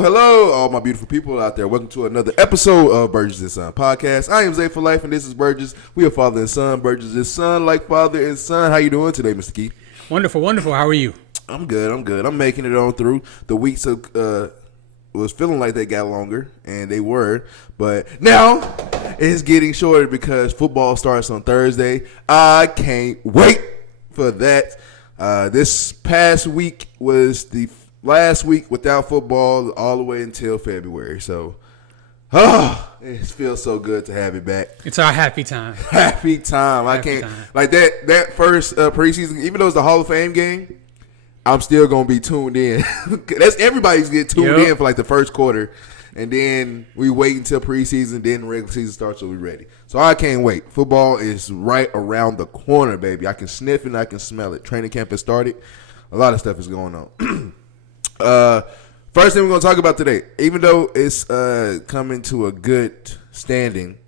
Hello, all my beautiful people out there. Welcome to another episode of Burgess&son Podcast. I am Zay for life, and this is Burgess. We are father and son. Burgess is son, like father and son. How you doing today, Mr. Keith? Wonderful. How are you? I'm good. I'm making it on through. The weeks was feeling like they got longer, and they were. But now it's getting shorter because football starts on Thursday. I can't wait for that. This past week was the last week without football all the way until February. So, it feels so good to have it back. It's our happy time. Happy time. I can't like that first preseason, even though it's the Hall of Fame game, I'm still gonna be tuned in. Everybody's get tuned in for like the first quarter, and then we wait until preseason, then regular season starts, so we're ready. So I can't wait. Football is right around the corner, baby. I can sniff it and I can smell it. Training camp has started. A lot of stuff is going on. First thing we're going to talk about today, even though it's coming to a good standing,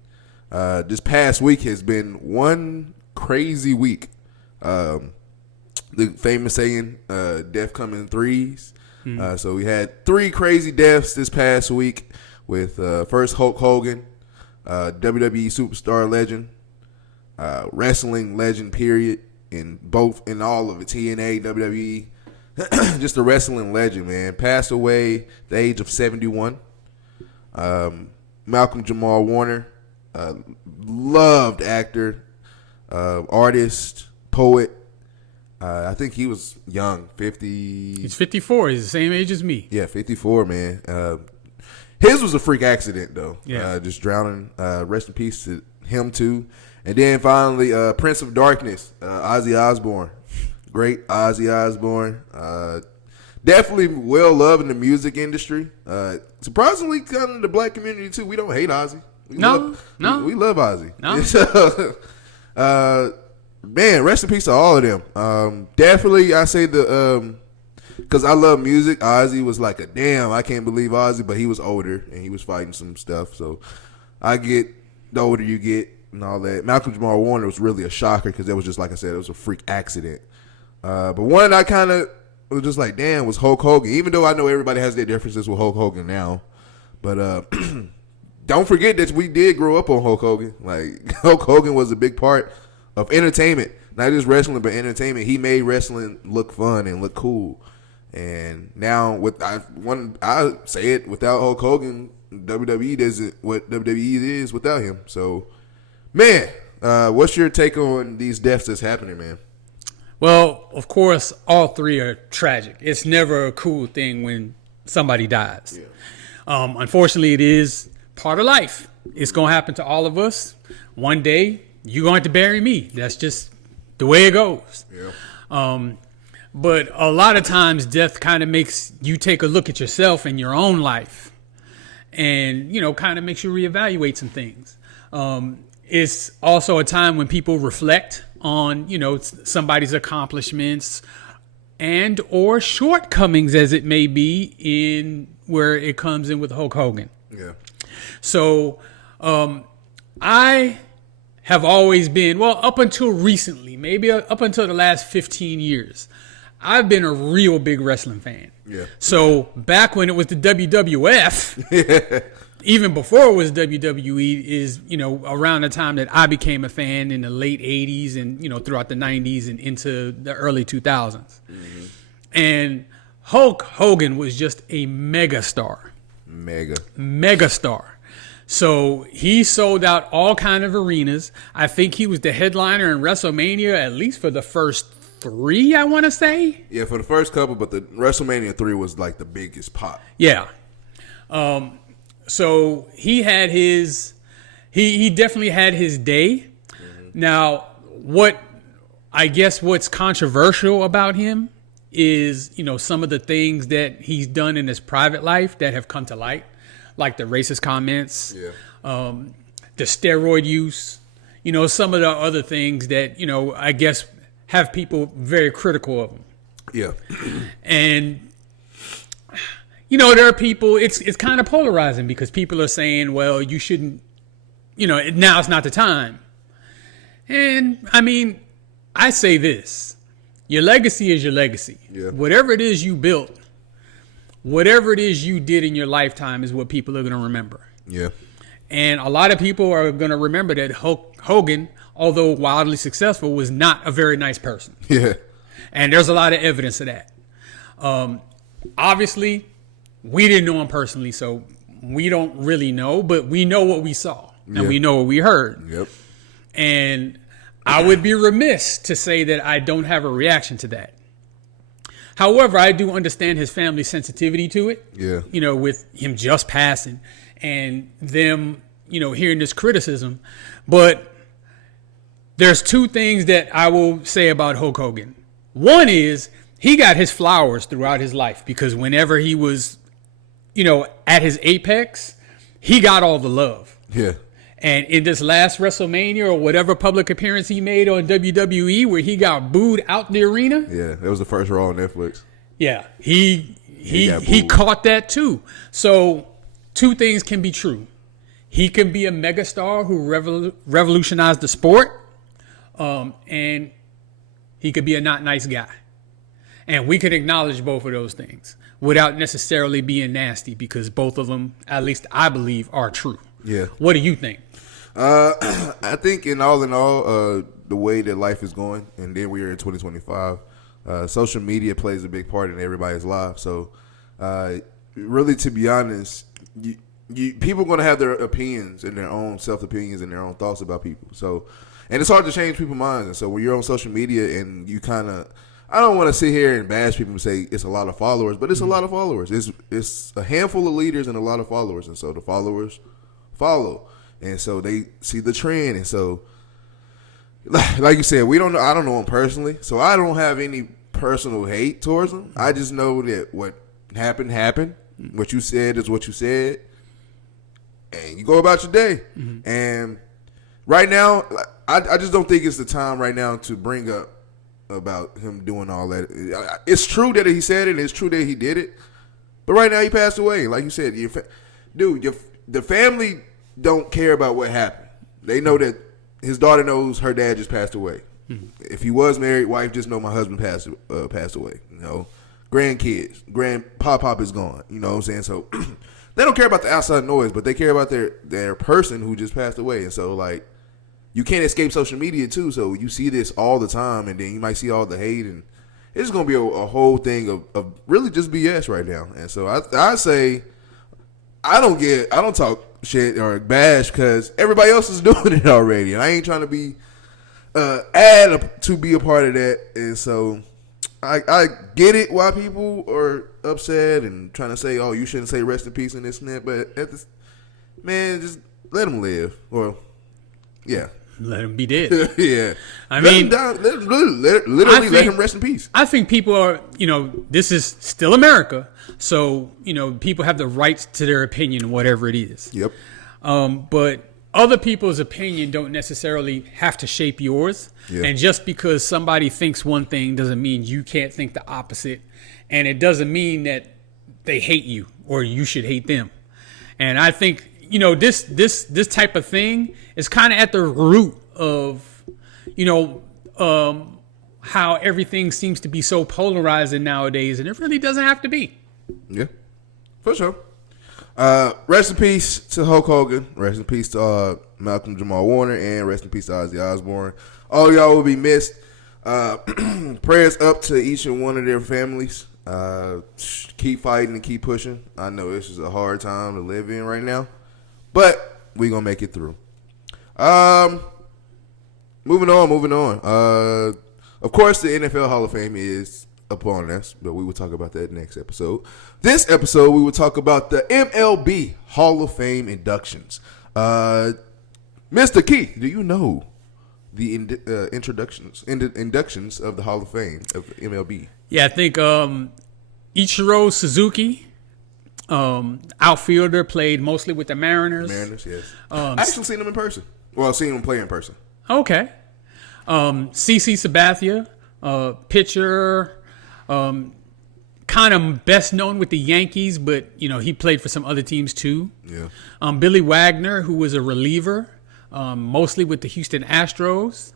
this past week has been one crazy week. The famous saying, death coming in threes. So we had three crazy deaths this past week with first Hulk Hogan, WWE superstar legend, wrestling legend, period, in all of it, TNA, WWE. Just a wrestling legend, man. Passed away at the age of 71. Malcom Jamal Warner, loved actor, artist, poet. I think he was young, 50. He's 54. He's the same age as me. Yeah, 54, man. His was a freak accident, though. Yeah. Just drowning. Rest in peace to him, too. And then finally, Prince of Darkness, Ozzy Osbourne. Great Ozzy Osbourne. Definitely well loved in the music industry. Surprisingly, kind of in the black community too. We don't hate Ozzy. We love Ozzy. No. Man, rest in peace to all of them. Definitely, I say because I love music. Ozzy was like I can't believe Ozzy, but he was older and he was fighting some stuff. So I get the older you get and all that. Malcolm Jamal Warner was really a shocker because that was just like I said, it was a freak accident. But one I kind of was just like, damn, was Hulk Hogan. Even though I know everybody has their differences with Hulk Hogan now. But don't forget that we did grow up on Hulk Hogan. Like, Hulk Hogan was a big part of entertainment. Not just wrestling, but entertainment. He made wrestling look fun and look cool. And now, I say it, without Hulk Hogan, WWE isn't what WWE is without him. So, man, what's your take on these deaths that's happening, man? Well, of course, all three are tragic. It's never a cool thing when somebody dies. Yeah. Unfortunately, it is part of life. It's going to happen to all of us. One day, you're going to have to bury me. That's just the way it goes. Yeah. But a lot of times, death kind of makes you take a look at yourself and your own life and, kind of makes you reevaluate some things. It's also a time when people reflect on, somebody's accomplishments and or shortcomings, as it may be, in where it comes in with Hulk Hogan. Yeah. So I have always been, up until recently, maybe up until the last 15 years, I've been a real big wrestling fan. Yeah. So back when it was the WWF, even before it was WWE, is, around the time that I became a fan in the late 80s and, throughout the 90s and into the early 2000s. Mm-hmm. And Hulk Hogan was just a megastar. Megastar. So he sold out all kind of arenas. I think he was the headliner in WrestleMania, at least for the first three, I want to say. Yeah, for the first couple, but the WrestleMania 3 was like the biggest pop. Yeah. So he had he definitely had his day. Mm-hmm. Now, what's controversial about him is, some of the things that he's done in his private life that have come to light, like the racist comments, the steroid use, some of the other things that, I guess have people very critical of him. Yeah. And there are people, it's kind of polarizing because people are saying, well, you shouldn't, now's not the time. And I mean, I say this, your legacy is your legacy. Yeah. Whatever it is you built, whatever it is you did in your lifetime is what people are going to remember. Yeah. And a lot of people are going to remember that Hogan, although wildly successful, was not a very nice person. Yeah. And there's a lot of evidence of that. Obviously, we didn't know him personally, so we don't really know, but we know what we saw and we know what we heard. Yep. And I would be remiss to say that I don't have a reaction to that. However, I do understand his family's sensitivity to it. Yeah. You know, with him just passing and them, you know, hearing this criticism. But there's two things that I will say about Hulk Hogan. One is he got his flowers throughout his life because whenever he was, you know, at his apex, he got all the love. Yeah. And in this last WrestleMania or whatever public appearance he made on WWE where he got booed out the arena. Yeah, that was the first Raw on Netflix. Yeah, he caught that too. So two things can be true. He can be a megastar who revolutionized the sport, and he could be a not nice guy. And we can acknowledge both of those things without necessarily being nasty because both of them, at least I believe, are true. Yeah. What do you think? I think in all, the way that life is going, and then we are in 2025, social media plays a big part in everybody's life. So, really, to be honest, people are going to have their opinions and their own self-opinions and their own thoughts about people. So, and it's hard to change people's minds. And so when you're on social media and you kind of, I don't want to sit here and bash people and say it's a lot of followers, but it's a lot of followers. It's a handful of leaders and a lot of followers. And so the followers follow. And so they see the trend. And so, like you said, I don't know him personally. So I don't have any personal hate towards him. I just know that what happened. What you said is what you said. And you go about your day. Mm-hmm. And right now, I just don't think it's the time right now to bring up about him doing all that. It's true that he said it. And it's true that he did it. But right now he passed away. Like you said, the family don't care about what happened. They know that his daughter knows her dad just passed away. Mm-hmm. If he was married, wife just know my husband passed away. You know, grandkids, pop is gone. You know what I'm saying? So they don't care about the outside noise, but they care about their person who just passed away. And so like you can't escape social media too. So you see this all the time, and then you might see all the hate, and it's gonna be a whole thing of really just BS right now. And so I say I don't talk shit or bash because everybody else is doing it already, and I ain't trying to be to be a part of that. And so I get it why people are upset and trying to say, oh, you shouldn't say rest in peace and this and that, but man, just let him live. Or let him be dead. Yeah, I mean, literally let him rest in peace. I think people are, this is still America, so people have the right to their opinion, whatever it is. Yep. But other people's opinion don't necessarily have to shape yours. Yeah. And just because somebody thinks one thing doesn't mean you can't think the opposite, and it doesn't mean that they hate you or you should hate them. And I think this type of thing is kind of at the root of, how everything seems to be so polarizing nowadays, and it really doesn't have to be. Yeah, for sure. Rest in peace to Hulk Hogan. Rest in peace to Malcolm Jamal Warner, and rest in peace to Ozzy Osbourne. All y'all will be missed. Prayers up to each and one of their families. Keep fighting and keep pushing. I know this is a hard time to live in right now, but we're going to make it through. Moving on. Of course, the NFL Hall of Fame is upon us, but we will talk about that next episode. This episode, we will talk about the MLB Hall of Fame inductions. Mr. Keith, do you know the inductions of the Hall of Fame of MLB? Yeah, I think Ichiro Suzuki, outfielder, played mostly with the Mariners. Yes. I actually seen him in person. Well, I've seen him play in person. Okay. CC Sabathia, pitcher, kind of best known with the Yankees, but he played for some other teams too. Yeah. Billy Wagner, who was a reliever, mostly with the Houston Astros.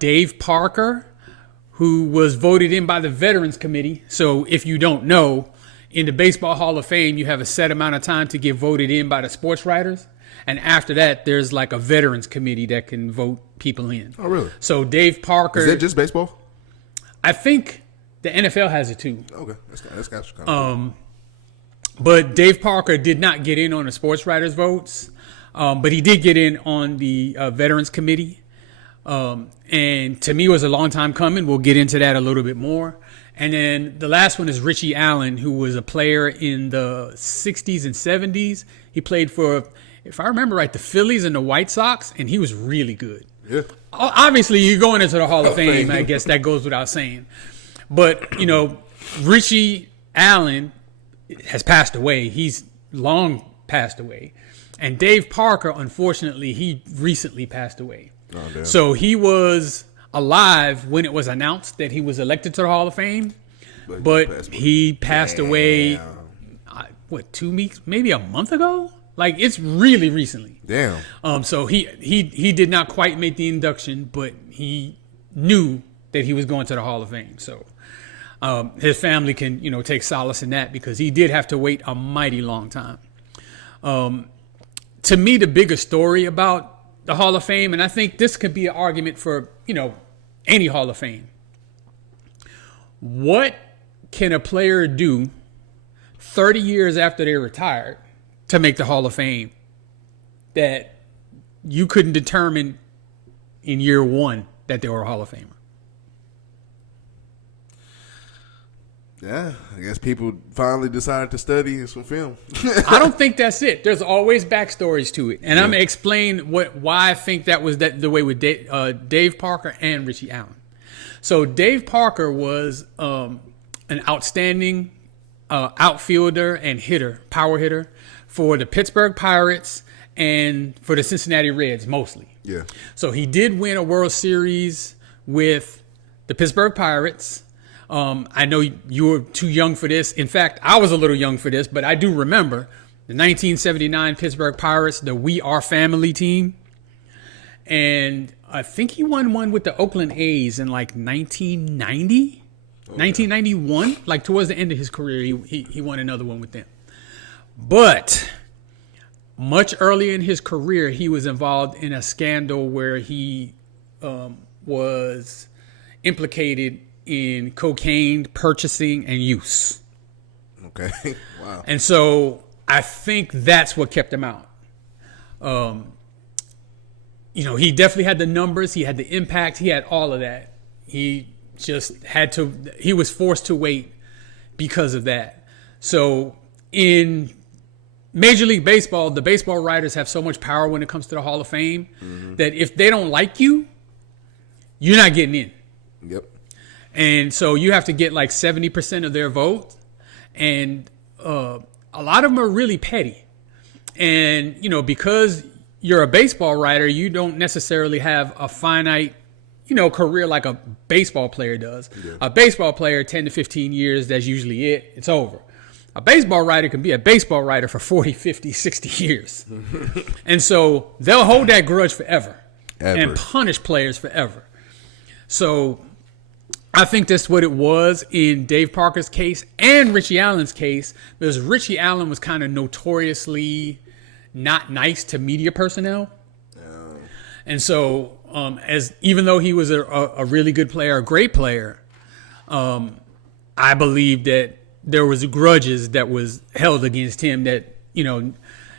Dave Parker, who was voted in by the Veterans Committee. So if you don't know, in the Baseball Hall of Fame, you have a set amount of time to get voted in by the sports writers. And after that, there's like a veterans committee that can vote people in. Oh, really? So Dave Parker. Is it just baseball? I think the NFL has it too. Okay. That's kind of cool. But Dave Parker did not get in on the sports writers' votes. But he did get in on the veterans committee. And to me, it was a long time coming. We'll get into that a little bit more. And then the last one is Richie Allen, who was a player in the 60s and 70s. He played for, if I remember right, the Phillies and the White Sox, and he was really good. Yeah. Obviously, you're going into the Hall of Fame. I guess that goes without saying. But, you know, Richie Allen has passed away. He's long passed away. And Dave Parker, unfortunately, he recently passed away. Oh, damn. So he was alive when it was announced that he was elected to the Hall of Fame, but he passed away, 2 weeks, maybe a month ago? Like, it's really recently. Damn. So he did not quite make the induction, but he knew that he was going to the Hall of Fame. So his family can, you know, take solace in that because he did have to wait a mighty long time. To me, the biggest story about the Hall of Fame, and I think this could be an argument for, you know, any Hall of Fame. What can a player do 30 years after they're retired to make the Hall of Fame that you couldn't determine in year one that they were a Hall of Famer? Yeah, I guess people finally decided to study some film. I don't think that's it. There's always backstories to it, and I'm gonna explain why I think that was the way with Dave Parker and Richie Allen. So Dave Parker was an outstanding outfielder and power hitter for the Pittsburgh Pirates and for the Cincinnati Reds mostly. Yeah. So he did win a World Series with the Pittsburgh Pirates. I know you were too young for this. In fact, I was a little young for this, but I do remember the 1979 Pittsburgh Pirates, the We Are Family team. And I think he won one with the Oakland A's in like 1990, 1991. Like towards the end of his career, he won another one with them. But much earlier in his career, he was involved in a scandal where he was implicated in cocaine purchasing and use. Okay. Wow. And so I think that's what kept him out. You know, he definitely had the numbers, he had the impact, he had all of that. He just he was forced to wait because of that. So in Major League Baseball, the baseball writers have so much power when it comes to the Hall of Fame that if they don't like you, you're not getting in. Yep. And so you have to get like 70% of their vote. And a lot of them are really petty. And, you know, because you're a baseball writer, you don't necessarily have a finite, you know, career like a baseball player does. Yeah. A baseball player, 10 to 15 years, that's usually it. It's over. A baseball writer can be a baseball writer for 40, 50, 60 years. And so they'll hold that grudge forever. And punish players forever. So I think that's what it was in Dave Parker's case and Richie Allen's case, because Richie Allen was kind of notoriously not nice to media personnel. And so even though he was a really good player, a great player, I believe that there was grudges that was held against him that, you know,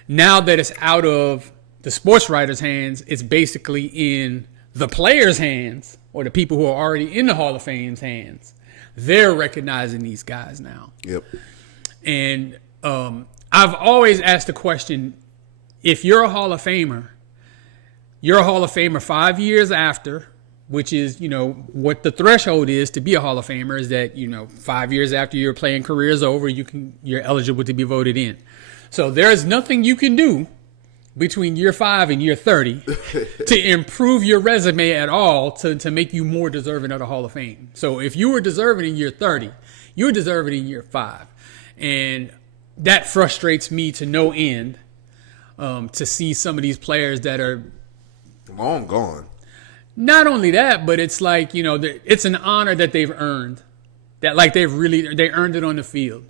now that it's out of the sports writers' hands, it's basically in the players' hands, or the people who are already in the Hall of Fame's hands. They're recognizing these guys now. Yep. And I've always asked the question, if you're a Hall of Famer, you're a Hall of Famer 5 years after, which is, you know, what the threshold is to be a Hall of Famer, is that, you know, 5 years after your playing career is over, you're eligible to be voted in. So there's nothing you can do between year 5 and year 30 to improve your resume at all to make you more deserving of the Hall of Fame. So if you were deserving in year 30, you're deserving in year 5. And that frustrates me to no end, to see some of these players that are long gone. Not only that, but it's like, you know, it's an honor that they've earned, that like they earned it on the field.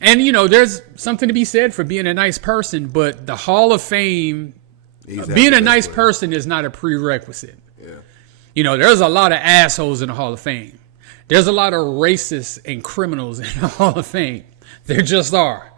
And, there's something to be said for being a nice person, but the Hall of Fame, being a nice person is not a prerequisite. Yeah. There's a lot of assholes in the Hall of Fame. There's a lot of racists and criminals in the Hall of Fame. There just are.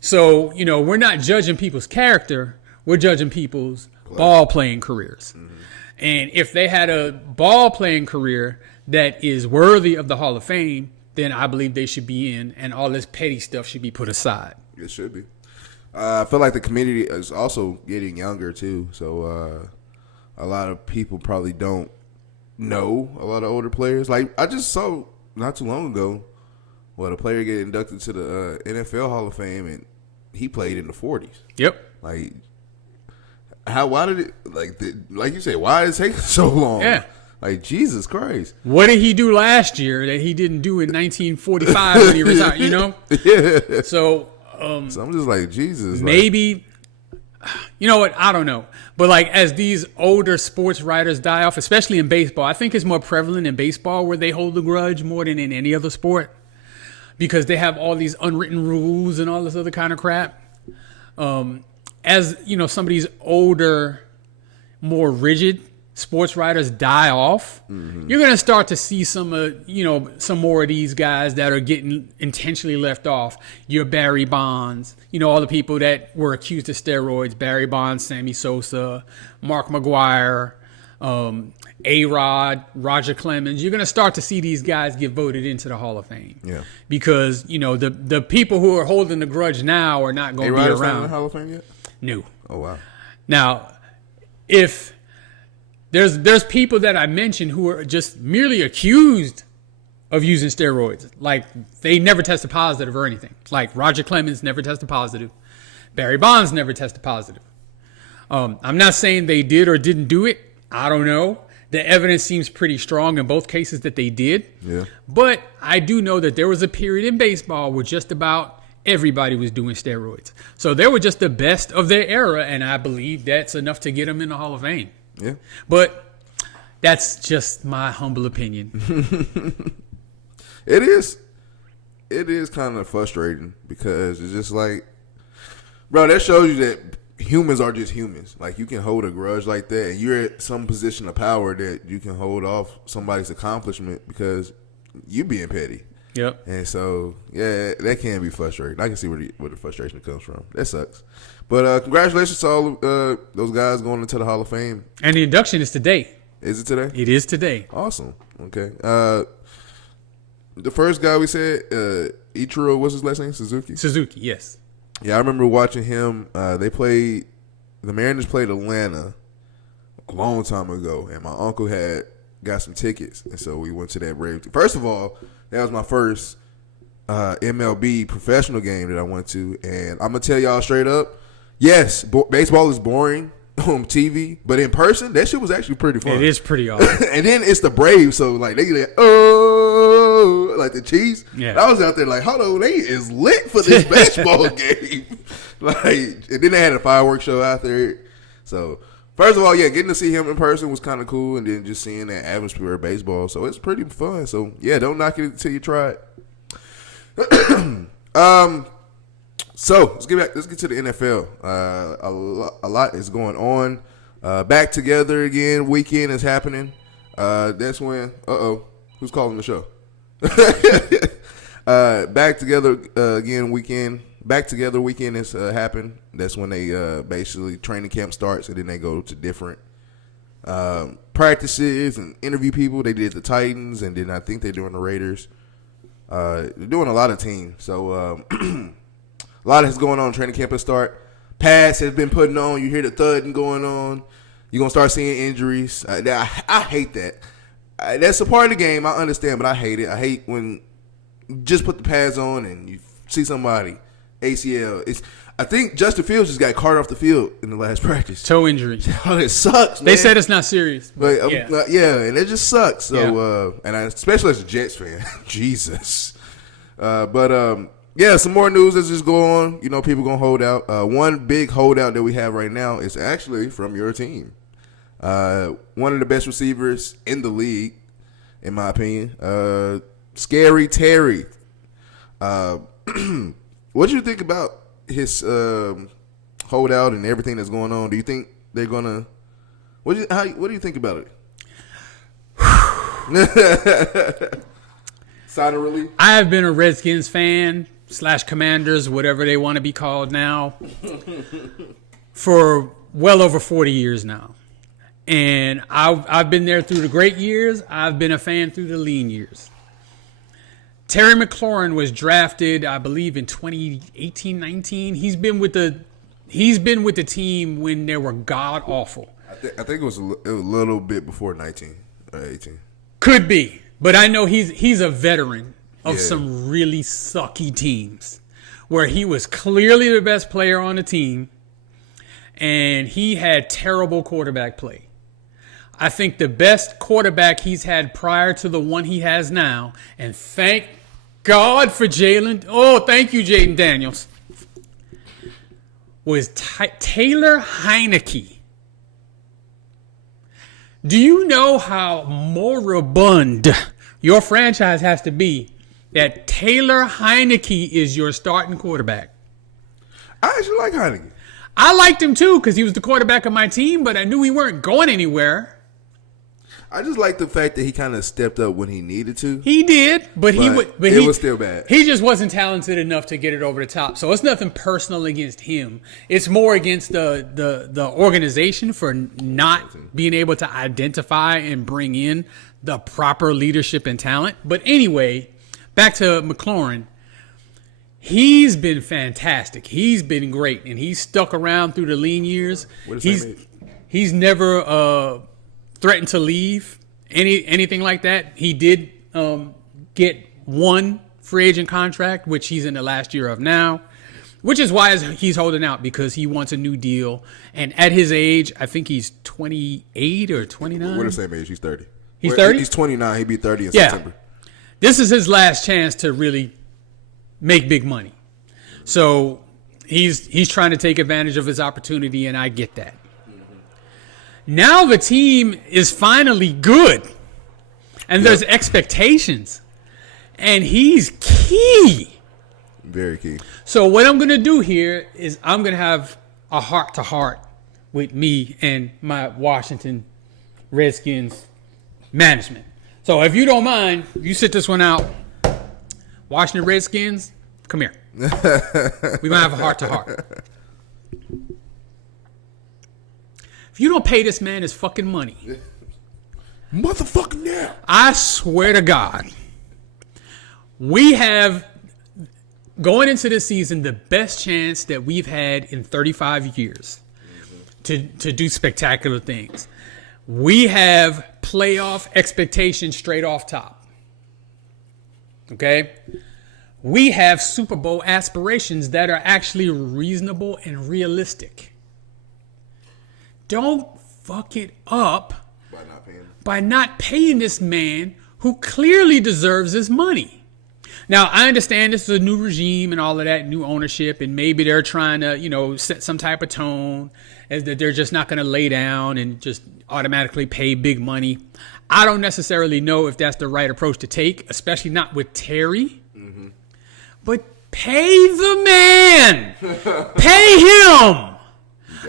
So, we're not judging people's character. We're judging people's ball-playing careers. Mm-hmm. And if they had a ball-playing career that is worthy of the Hall of Fame, then I believe they should be in, and all this petty stuff should be put aside. It should be. I feel like the community is also getting younger, too. So a lot of people probably don't know a lot of older players. Like, I just saw not too long ago, a player get inducted to the NFL Hall of Fame, and he played in the 40s. Yep. Like, why did it, like you said, why is it taking so long? Yeah. Like, Jesus Christ. What did he do last year that he didn't do in 1945 when he retired, Yeah. So I'm just like, Jesus. Maybe, you know what? I don't know. But as these older sports writers die off, especially in baseball, I think it's more prevalent in baseball where they hold the grudge more than in any other sport because they have all these unwritten rules and all this other kind of crap. As, some of these older, more rigid sports writers die off, you're going to start to see some more of these guys that are getting intentionally left off. Your Barry Bonds, all the people that were accused of steroids, Barry Bonds, Sammy Sosa, Mark McGwire, A-Rod, Roger Clemens. You're going to start to see these guys get voted into the Hall of Fame. Yeah. Because, the people who are holding the grudge now are not going to be around. A-Rod's not in the Hall of Fame yet? No. Oh, wow. Now, if there's people that I mentioned who are just merely accused of using steroids, like they never tested positive or anything. Like Roger Clemens never tested positive. Barry Bonds never tested positive. I'm not saying they did or didn't do it. I don't know. The evidence seems pretty strong in both cases that they did. Yeah. But I do know that there was a period in baseball where just about everybody was doing steroids. So they were just the best of their era, and I believe that's enough to get them in the Hall of Fame. Yeah. But that's just my humble opinion. It is. It is kind of frustrating because it's just like, bro, that shows you that humans are just humans. Like, you can hold a grudge like that, and you're at some position of power that you can hold off somebody's accomplishment because you being petty. Yep. And so, yeah, that can be frustrating. I can see where the frustration comes from. That sucks. But congratulations to all those guys going into the Hall of Fame. And the induction is today. Is it today? It is today. Awesome. Okay. The first guy we said, Ichiro, what's his last name? Suzuki, yes. Yeah, I remember watching him. The Mariners played Atlanta a long time ago, and my uncle had got some tickets, and so we went to that Braves. First of all, that was my first MLB professional game that I went to, and I'm gonna tell y'all straight up, yes, baseball is boring on TV, but in person, that shit was actually pretty fun. It is pretty awesome. And then it's the Braves, so like they get like the Chiefs. Yeah. I was out there like, hold on, they is lit for this baseball game. Like, and then they had a fireworks show out there. So first of all, yeah, getting to see him in person was kind of cool, and then just seeing that atmosphere of baseball, so it's pretty fun. So yeah, don't knock it until you try it. So let's get to the NFL. A lot is going on. Back together again. Weekend is happening. That's when. Who's calling the show? Back together again. Weekend. Back together weekend has happened. That's when they basically training camp starts, and then they go to different practices and interview people. They did the Titans, and then I think they're doing the Raiders. They're doing a lot of teams. So a lot is going on. Training camp will start. Pass has been putting on. You hear the thudding going on. You're going to start seeing injuries. I hate that. That's a part of the game. I understand, but I hate it. I hate when you just put the pads on and you see somebody, ACL. I think Justin Fields just got carted off the field in the last practice. Toe injury. Oh, it sucks, man. They said it's not serious. But, yeah. Yeah, and it just sucks. So, and especially as a Jets fan, Jesus. Yeah, some more news that's just going on. You know, people going to hold out. One big holdout that we have right now is actually from your team. One of the best receivers in the league, in my opinion. Scary Terry. What do you think about his holdout and everything that's going on? Do you think they're gonna? What do you think about it? Sign of relief. I have been a Redskins fan / Commanders, whatever they want to be called now, for well over 40 years now. And I've been there through the great years. I've been a fan through the lean years. Terry McLaurin was drafted, I believe, in 2018-19. He's been with the team when they were god awful. I think it was a little bit before 19 or 18. Could be, but I know he's a veteran of some really sucky teams where he was clearly the best player on the team and he had terrible quarterback play. I think the best quarterback he's had prior to the one he has now, and thank God for Jalen. Oh, thank you, Jaden Daniels. Was Taylor Heineke. Do you know how moribund your franchise has to be that Taylor Heineke is your starting quarterback? I actually like Heineke. I liked him too because he was the quarterback of my team, but I knew we weren't going anywhere. I just like the fact that he kind of stepped up when he needed to. He did, but he was still bad. He just wasn't talented enough to get it over the top. So it's nothing personal against him. It's more against the organization for not being able to identify and bring in the proper leadership and talent. But anyway, back to McLaurin. He's been fantastic. He's been great, and he's stuck around through the lean years. He's never threatened to leave anything like that. He did get one free agent contract, which he's in the last year of now, which is why he's holding out because he wants a new deal. And at his age, I think he's 28 or 29. We're the same age. He's 30. He's 30? He's 29. He'd be 30 in September. This is his last chance to really make big money. So he's trying to take advantage of his opportunity, and I get that. Now the team is finally good, and there's expectations, and he's key. Very key. So what I'm going to do here is I'm going to have a heart-to-heart with me and my Washington Redskins management. So if you don't mind, you sit this one out. Washington Redskins, come here. We're going to have a heart-to-heart. If you don't pay this man his fucking money, motherfucking yeah, I swear to God, we have, going into this season, the best chance that we've had in 35 years to do spectacular things. We have playoff expectations straight off top. Okay? We have Super Bowl aspirations that are actually reasonable and realistic. Don't fuck it up by not paying this man who clearly deserves his money. Now, I understand this is a new regime and all of that, new ownership, and maybe they're trying to, set some type of tone as that they're just not going to lay down and just automatically pay big money. I don't necessarily know if that's the right approach to take, especially not with Terry. Mm-hmm. But pay the man. Pay him.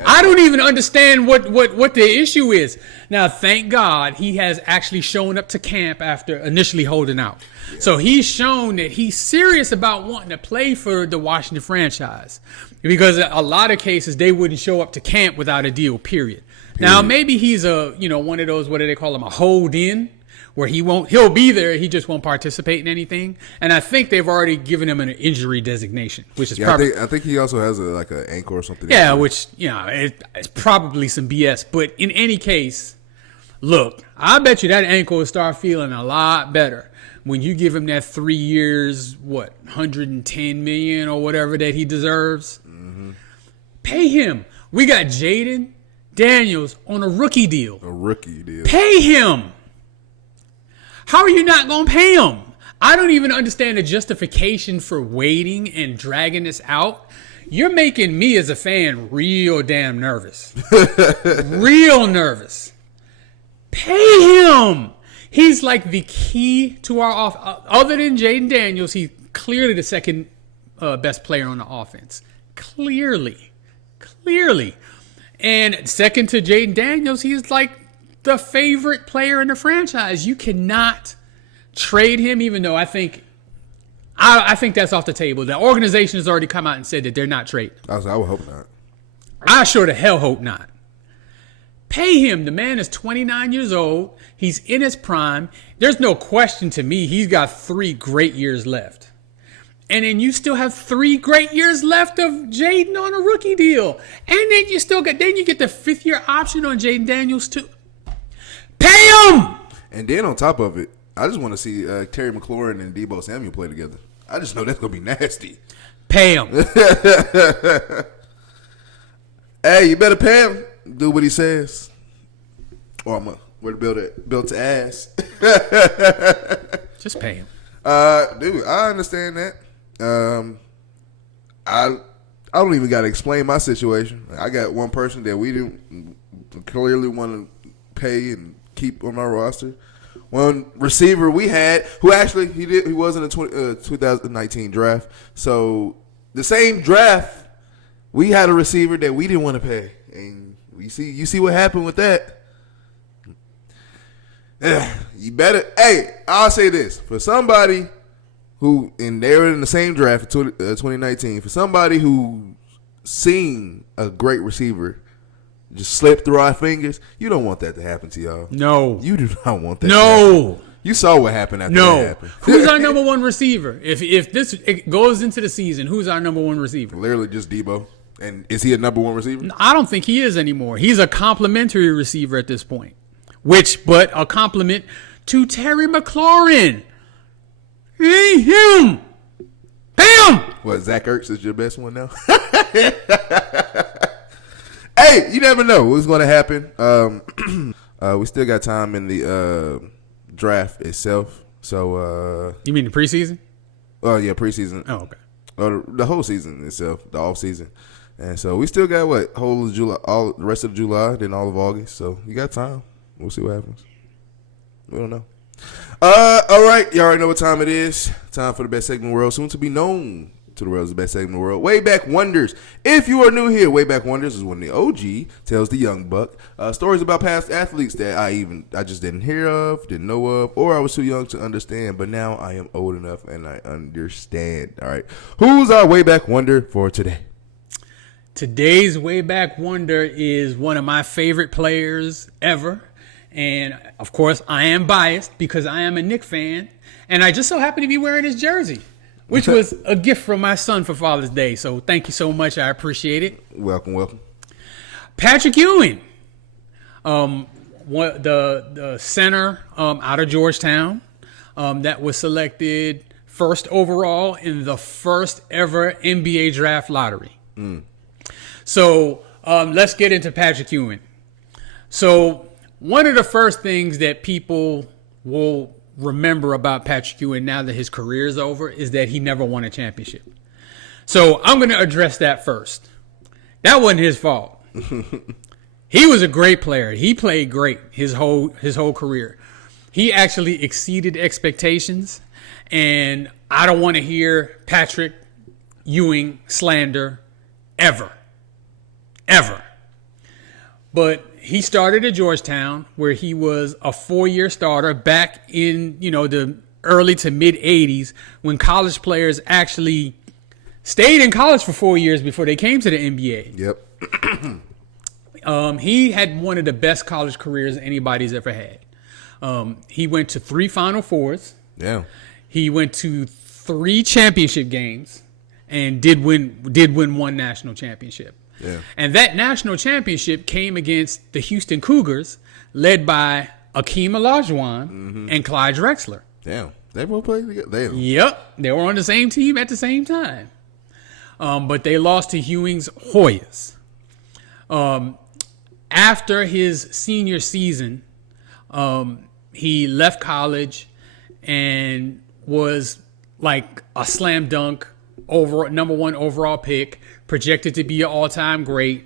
I don't even understand what the issue is. Now, thank God he has actually shown up to camp after initially holding out. Yeah. So he's shown that he's serious about wanting to play for the Washington franchise. Because a lot of cases, they wouldn't show up to camp without a deal, period. Now, maybe he's one of those, what do they call him, a hold-in, where he'll be there, he just won't participate in anything. And I think they've already given him an injury designation, which is probably... I think he also has an ankle or something. Yeah, which, it's probably some BS. But in any case, look, I bet you that ankle will start feeling a lot better when you give him that 3 years, $110 million or whatever that he deserves. Mm-hmm. Pay him. We got Jaden Daniels on a rookie deal. Pay him. How are you not going to pay him? I don't even understand the justification for waiting and dragging this out. You're making me as a fan real damn nervous. Real nervous. Pay him. He's like the key to our offense. Other than Jaden Daniels, he's clearly the second best player on the offense. Clearly. And second to Jaden Daniels, he's like the favorite player in the franchise. You cannot trade him, even though I think that's off the table. The organization has already come out and said that they're not trading. I would hope not. I sure the hell hope not. Pay him. The man is 29 years old. He's in his prime. There's no question to me he's got 3 great years left. And then you still have 3 great years left of Jaden on a rookie deal. And then you get the 5th-year option on Jaden Daniels too. Pay him! And then on top of it, I just want to see Terry McLaurin and Deebo Samuel play together. I just know that's going to be nasty. Pay him. Hey, you better pay him. Do what he says. Or I'm going to build to ass. Just pay him. Dude, I understand that. I don't even got to explain my situation. I got one person that we didn't clearly want to pay and keep on our roster. One receiver we had, who actually he was in the 2019 draft. So the same draft, we had a receiver that we didn't want to pay, and you see what happened with that. You better. Hey, I'll say this for somebody who, and they were in the same draft in 2019. For somebody who seen a great receiver just slip through our fingers, you don't want that to happen to y'all. No. You do not want that to happen. You saw what happened after that happened. Who's our number one receiver? If this goes into the season, who's our number one receiver? Literally just Deebo. And is he a number one receiver? I don't think he is anymore. He's a complimentary receiver at this point. But a compliment to Terry McLaurin. Hey, him. Bam! What, Zach Ertz is your best one now? Hey, you never know what's going to happen. We still got time in the draft itself. So you mean the preseason? Oh yeah, preseason. Oh, okay. The whole season itself, the off season, and so we still got whole of July, all the rest of July, then all of August. So you got time. We'll see what happens. We don't know. All right, you already know what time it is. Time for the best segment in the world, soon to be known to the world as the best segment in the world. Way Back Wonders. If you are new here, Way Back Wonders is when the OG tells the young buck stories about past athletes that I just didn't hear of, didn't know of, or I was too young to understand. But now I am old enough and I understand. All right, who's our Way Back Wonder for today? Today's Way Back Wonder is one of my favorite players ever. And, of course, I am biased because I am a Knicks fan. And I just so happen to be wearing his jersey, which was a gift from my son for Father's Day. So thank you so much. I appreciate it. Welcome. Patrick Ewing, the center out of Georgetown that was selected first overall in the first ever NBA draft lottery. So let's get into Patrick Ewing. So one of the first things that people will remember about Patrick Ewing now that his career is over is that he never won a championship. So I'm going to address that first. That wasn't his fault. He was a great player. He played great his whole career. He actually exceeded expectations, and I don't want to hear Patrick Ewing slander ever. But he started at Georgetown, where he was a 4-year starter back in, the early to mid 80s, when college players actually stayed in college for 4 years before they came to the NBA. Yep. He had one of the best college careers anybody's ever had. He went to 3 Final Fours. Yeah. He went to 3 championship games and did win 1 national championship. Yeah. And that national championship came against the Houston Cougars, led by Akeem Olajuwon and Clyde Drexler. Damn. They both played together. Yep. They were on the same team at the same time. But they lost to Ewing's Hoyas. After his senior season, he left college and was like a slam dunk number 1 overall pick, projected to be an all-time great,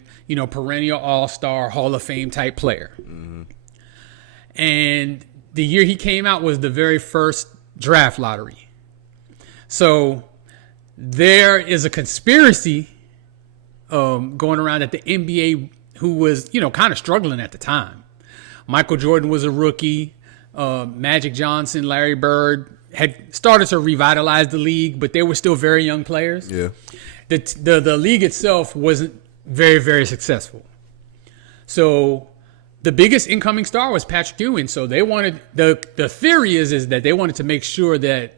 perennial all-star, Hall of Fame type player. And the year he came out was the very first draft lottery. So there is a conspiracy going around at the NBA who was, kind of struggling at the time. Michael Jordan was a rookie. Magic Johnson, Larry Bird had started to revitalize the league, but they were still very young players. Yeah. The league itself wasn't very, very successful. So the biggest incoming star was Patrick Ewing. So they wanted the theory is that they wanted to make sure that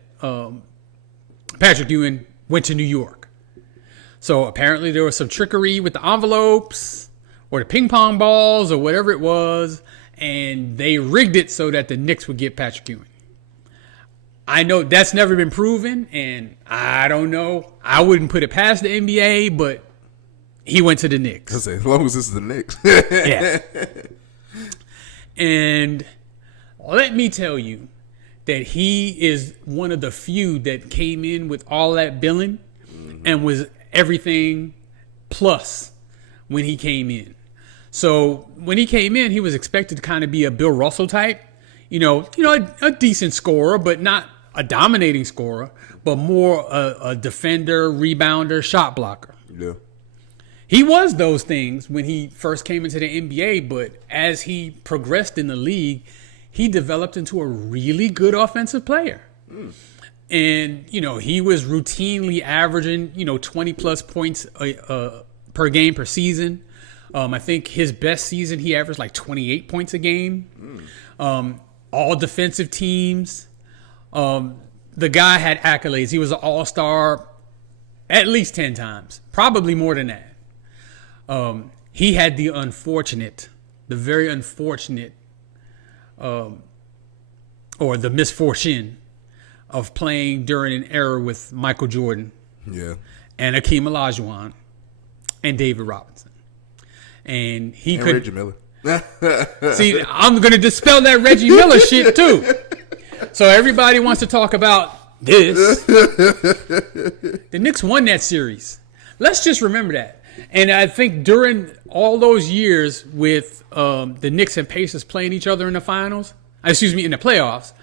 Patrick Ewing went to New York. So apparently there was some trickery with the envelopes or the ping pong balls or whatever it was, and they rigged it so that the Knicks would get Patrick Ewing. I know that's never been proven, and I don't know. I wouldn't put it past the NBA, but he went to the Knicks. I say, as long as this is the Knicks. Yeah. And let me tell you that he is one of the few that came in with all that billing and was everything plus when he came in. So when he came in, he was expected to kind of be a Bill Russell type, a decent scorer, but not a dominating scorer, but more a defender, rebounder, shot blocker. Yeah. He was those things when he first came into the NBA, but as he progressed in the league, he developed into a really good offensive player. And, he was routinely averaging, 20-plus points per game per season. I think his best season, he averaged like 28 points a game. All defensive teams. The guy had accolades. He was an all-star at least 10 times, probably more than that. He had the very unfortunate, or the misfortune of playing during an era with Michael Jordan, and Hakeem Olajuwon, and David Robinson, and Reggie Miller. See, I'm going to dispel that Reggie Miller shit too. So everybody wants to talk about this. The Knicks won that series. Let's just remember that. And I think during all those years with the Knicks and Pacers playing each other in the in the playoffs,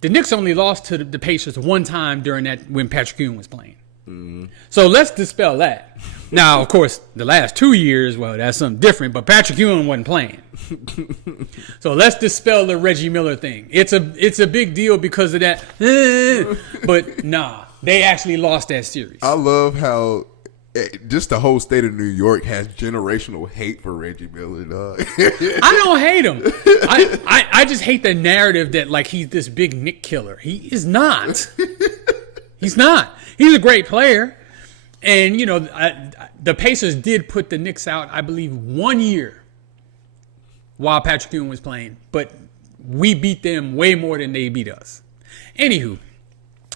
the Knicks only lost to the Pacers one time during that when Patrick Ewing was playing. Mm-hmm. So let's dispel that. Now, of course, the last 2 years, well, that's something different, but Patrick Ewing wasn't playing. So let's dispel the Reggie Miller thing. It's a big deal because of that. But nah, they actually lost that series. I love how just the whole state of New York has generational hate for Reggie Miller, dog. I don't hate him. I just hate the narrative that like he's this big Knick killer. He is not. He's not. He's a great player. And, the Pacers did put the Knicks out, I believe, 1 year while Patrick Ewing was playing. But we beat them way more than they beat us. Anywho,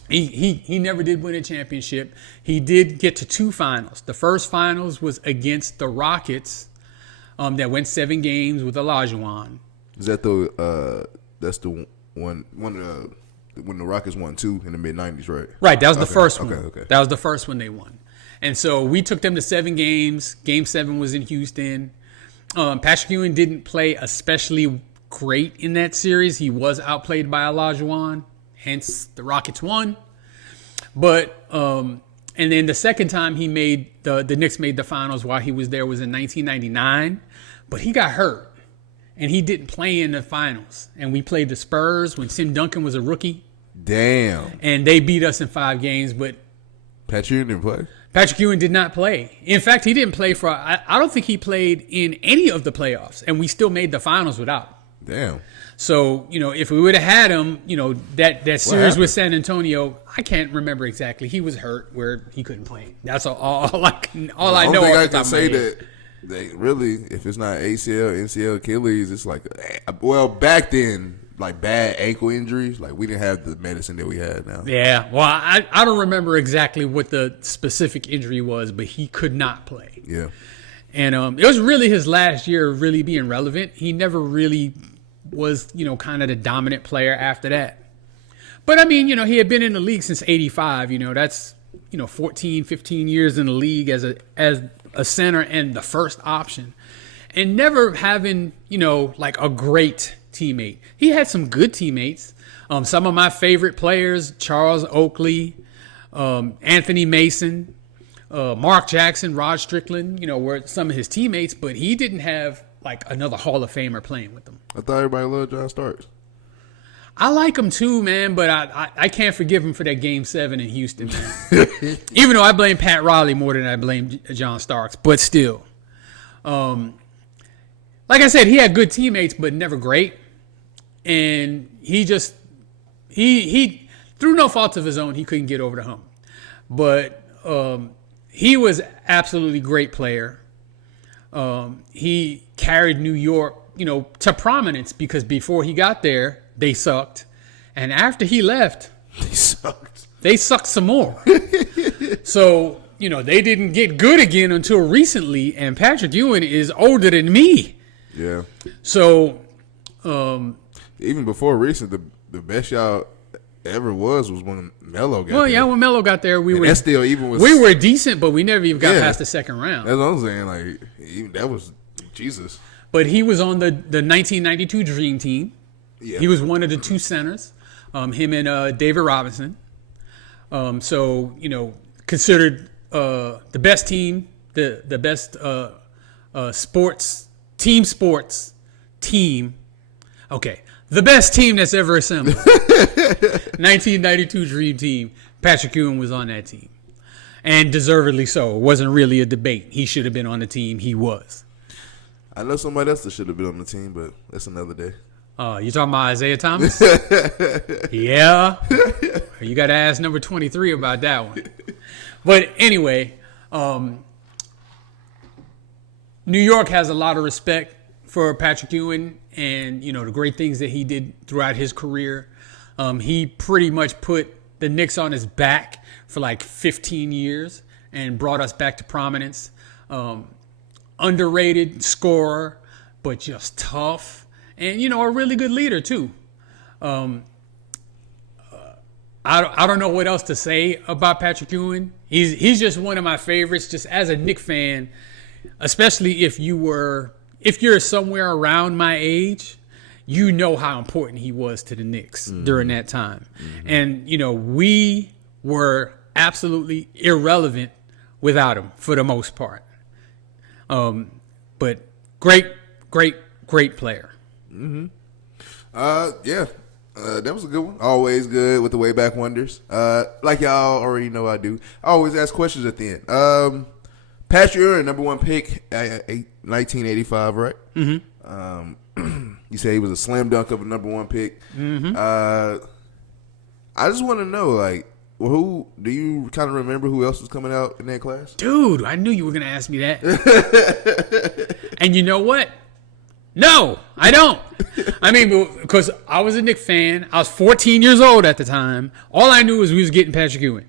he never did win a championship. He did get to 2 finals. The first finals was against the Rockets that went 7 games with Olajuwon. Is that that's the one when the Rockets won 2 in the mid-'90s, right? Right, that was the first one. Okay. That was the first one they won. And so we took them to 7 games. Game 7 was in Houston. Patrick Ewing didn't play especially great in that series. He was outplayed by Olajuwon. Hence, the Rockets won. But, and then the second time the Knicks made the finals while he was there was in 1999. But he got hurt. And he didn't play in the finals. And we played the Spurs when Tim Duncan was a rookie. Damn. And they beat us in 5 games. But Patrick Ewing didn't play? Patrick Ewing did not play. In fact, he didn't play I don't think he played in any of the playoffs. And we still made the finals without him. Damn. So, if we would have had him, that series with San Antonio, I can't remember exactly. He was hurt where he couldn't play. That's all I know. I can say that they really, if it's not ACL, NCL, Achilles, it's like, back then, like bad ankle injuries, like we didn't have the medicine that we had now. Yeah, well, I don't remember exactly what the specific injury was, but he could not play. Yeah. And it was really his last year of really being relevant. He never really was, kind of the dominant player after that. But, I mean, he had been in the league since 85. That's, 14, 15 years in the league as a center and the first option. And never having, like a great teammate. He had some good teammates. Some of my favorite players, Charles Oakley, Anthony Mason, Mark Jackson, Rod Strickland, were some of his teammates, but he didn't have like another Hall of Famer playing with him. I thought everybody loved John Starks. I like him too, man, but I can't forgive him for that Game 7 in Houston, man. Even though I blame Pat Riley more than I blame John Starks, but still. Like I said, he had good teammates, but never great. And he through no fault of his own, he couldn't get over the hump. But he was absolutely great player. He carried New York, to prominence because before he got there, they sucked. And after he left, they sucked some more. So, they didn't get good again until recently. And Patrick Ewing is older than me. Yeah. So, even before recent, the best y'all ever was when Melo got there. Well, yeah, when Melo got there, we were decent, but we never even got past the second round. That's what I'm saying. Like, that was Jesus. But he was on the 1992 Dream Team. Yeah. He was one of the two centers, him and David Robinson. So, considered the best team, the best sports team. Okay, the best team that's ever assembled. 1992 Dream Team. Patrick Ewing was on that team. And deservedly so. It wasn't really a debate. He should have been on the team. He was. I know somebody else that should have been on the team, but that's another day. You talking about Isaiah Thomas? Yeah. You got to ask number 23 about that one. But anyway, New York has a lot of respect for Patrick Ewing and, the great things that he did throughout his career. He pretty much put the Knicks on his back for like 15 years and brought us back to prominence. Underrated scorer, but just tough. And, a really good leader, too. I don't know what else to say about Patrick Ewing. He's just one of my favorites, just as a Knicks fan, especially if you're somewhere around my age, you know how important he was to the Knicks during that time. Mm-hmm. And, we were absolutely irrelevant without him for the most part. But great player. Mm-hmm. Yeah. That was a good one. Always good with the way back wonders. Like y'all already know I do. I always ask questions at the end. Patrick Ewing, number one pick, 1985, right? Mm-hmm. You say he was a slam dunk of a number one pick. Mm-hmm. I just want to know, like, who do you kind of remember who else was coming out in that class? Dude, I knew you were going to ask me that. And you know what? No, I don't. I mean, because I was a Knicks fan. I was 14 years old at the time. All I knew was we was getting Patrick Ewing.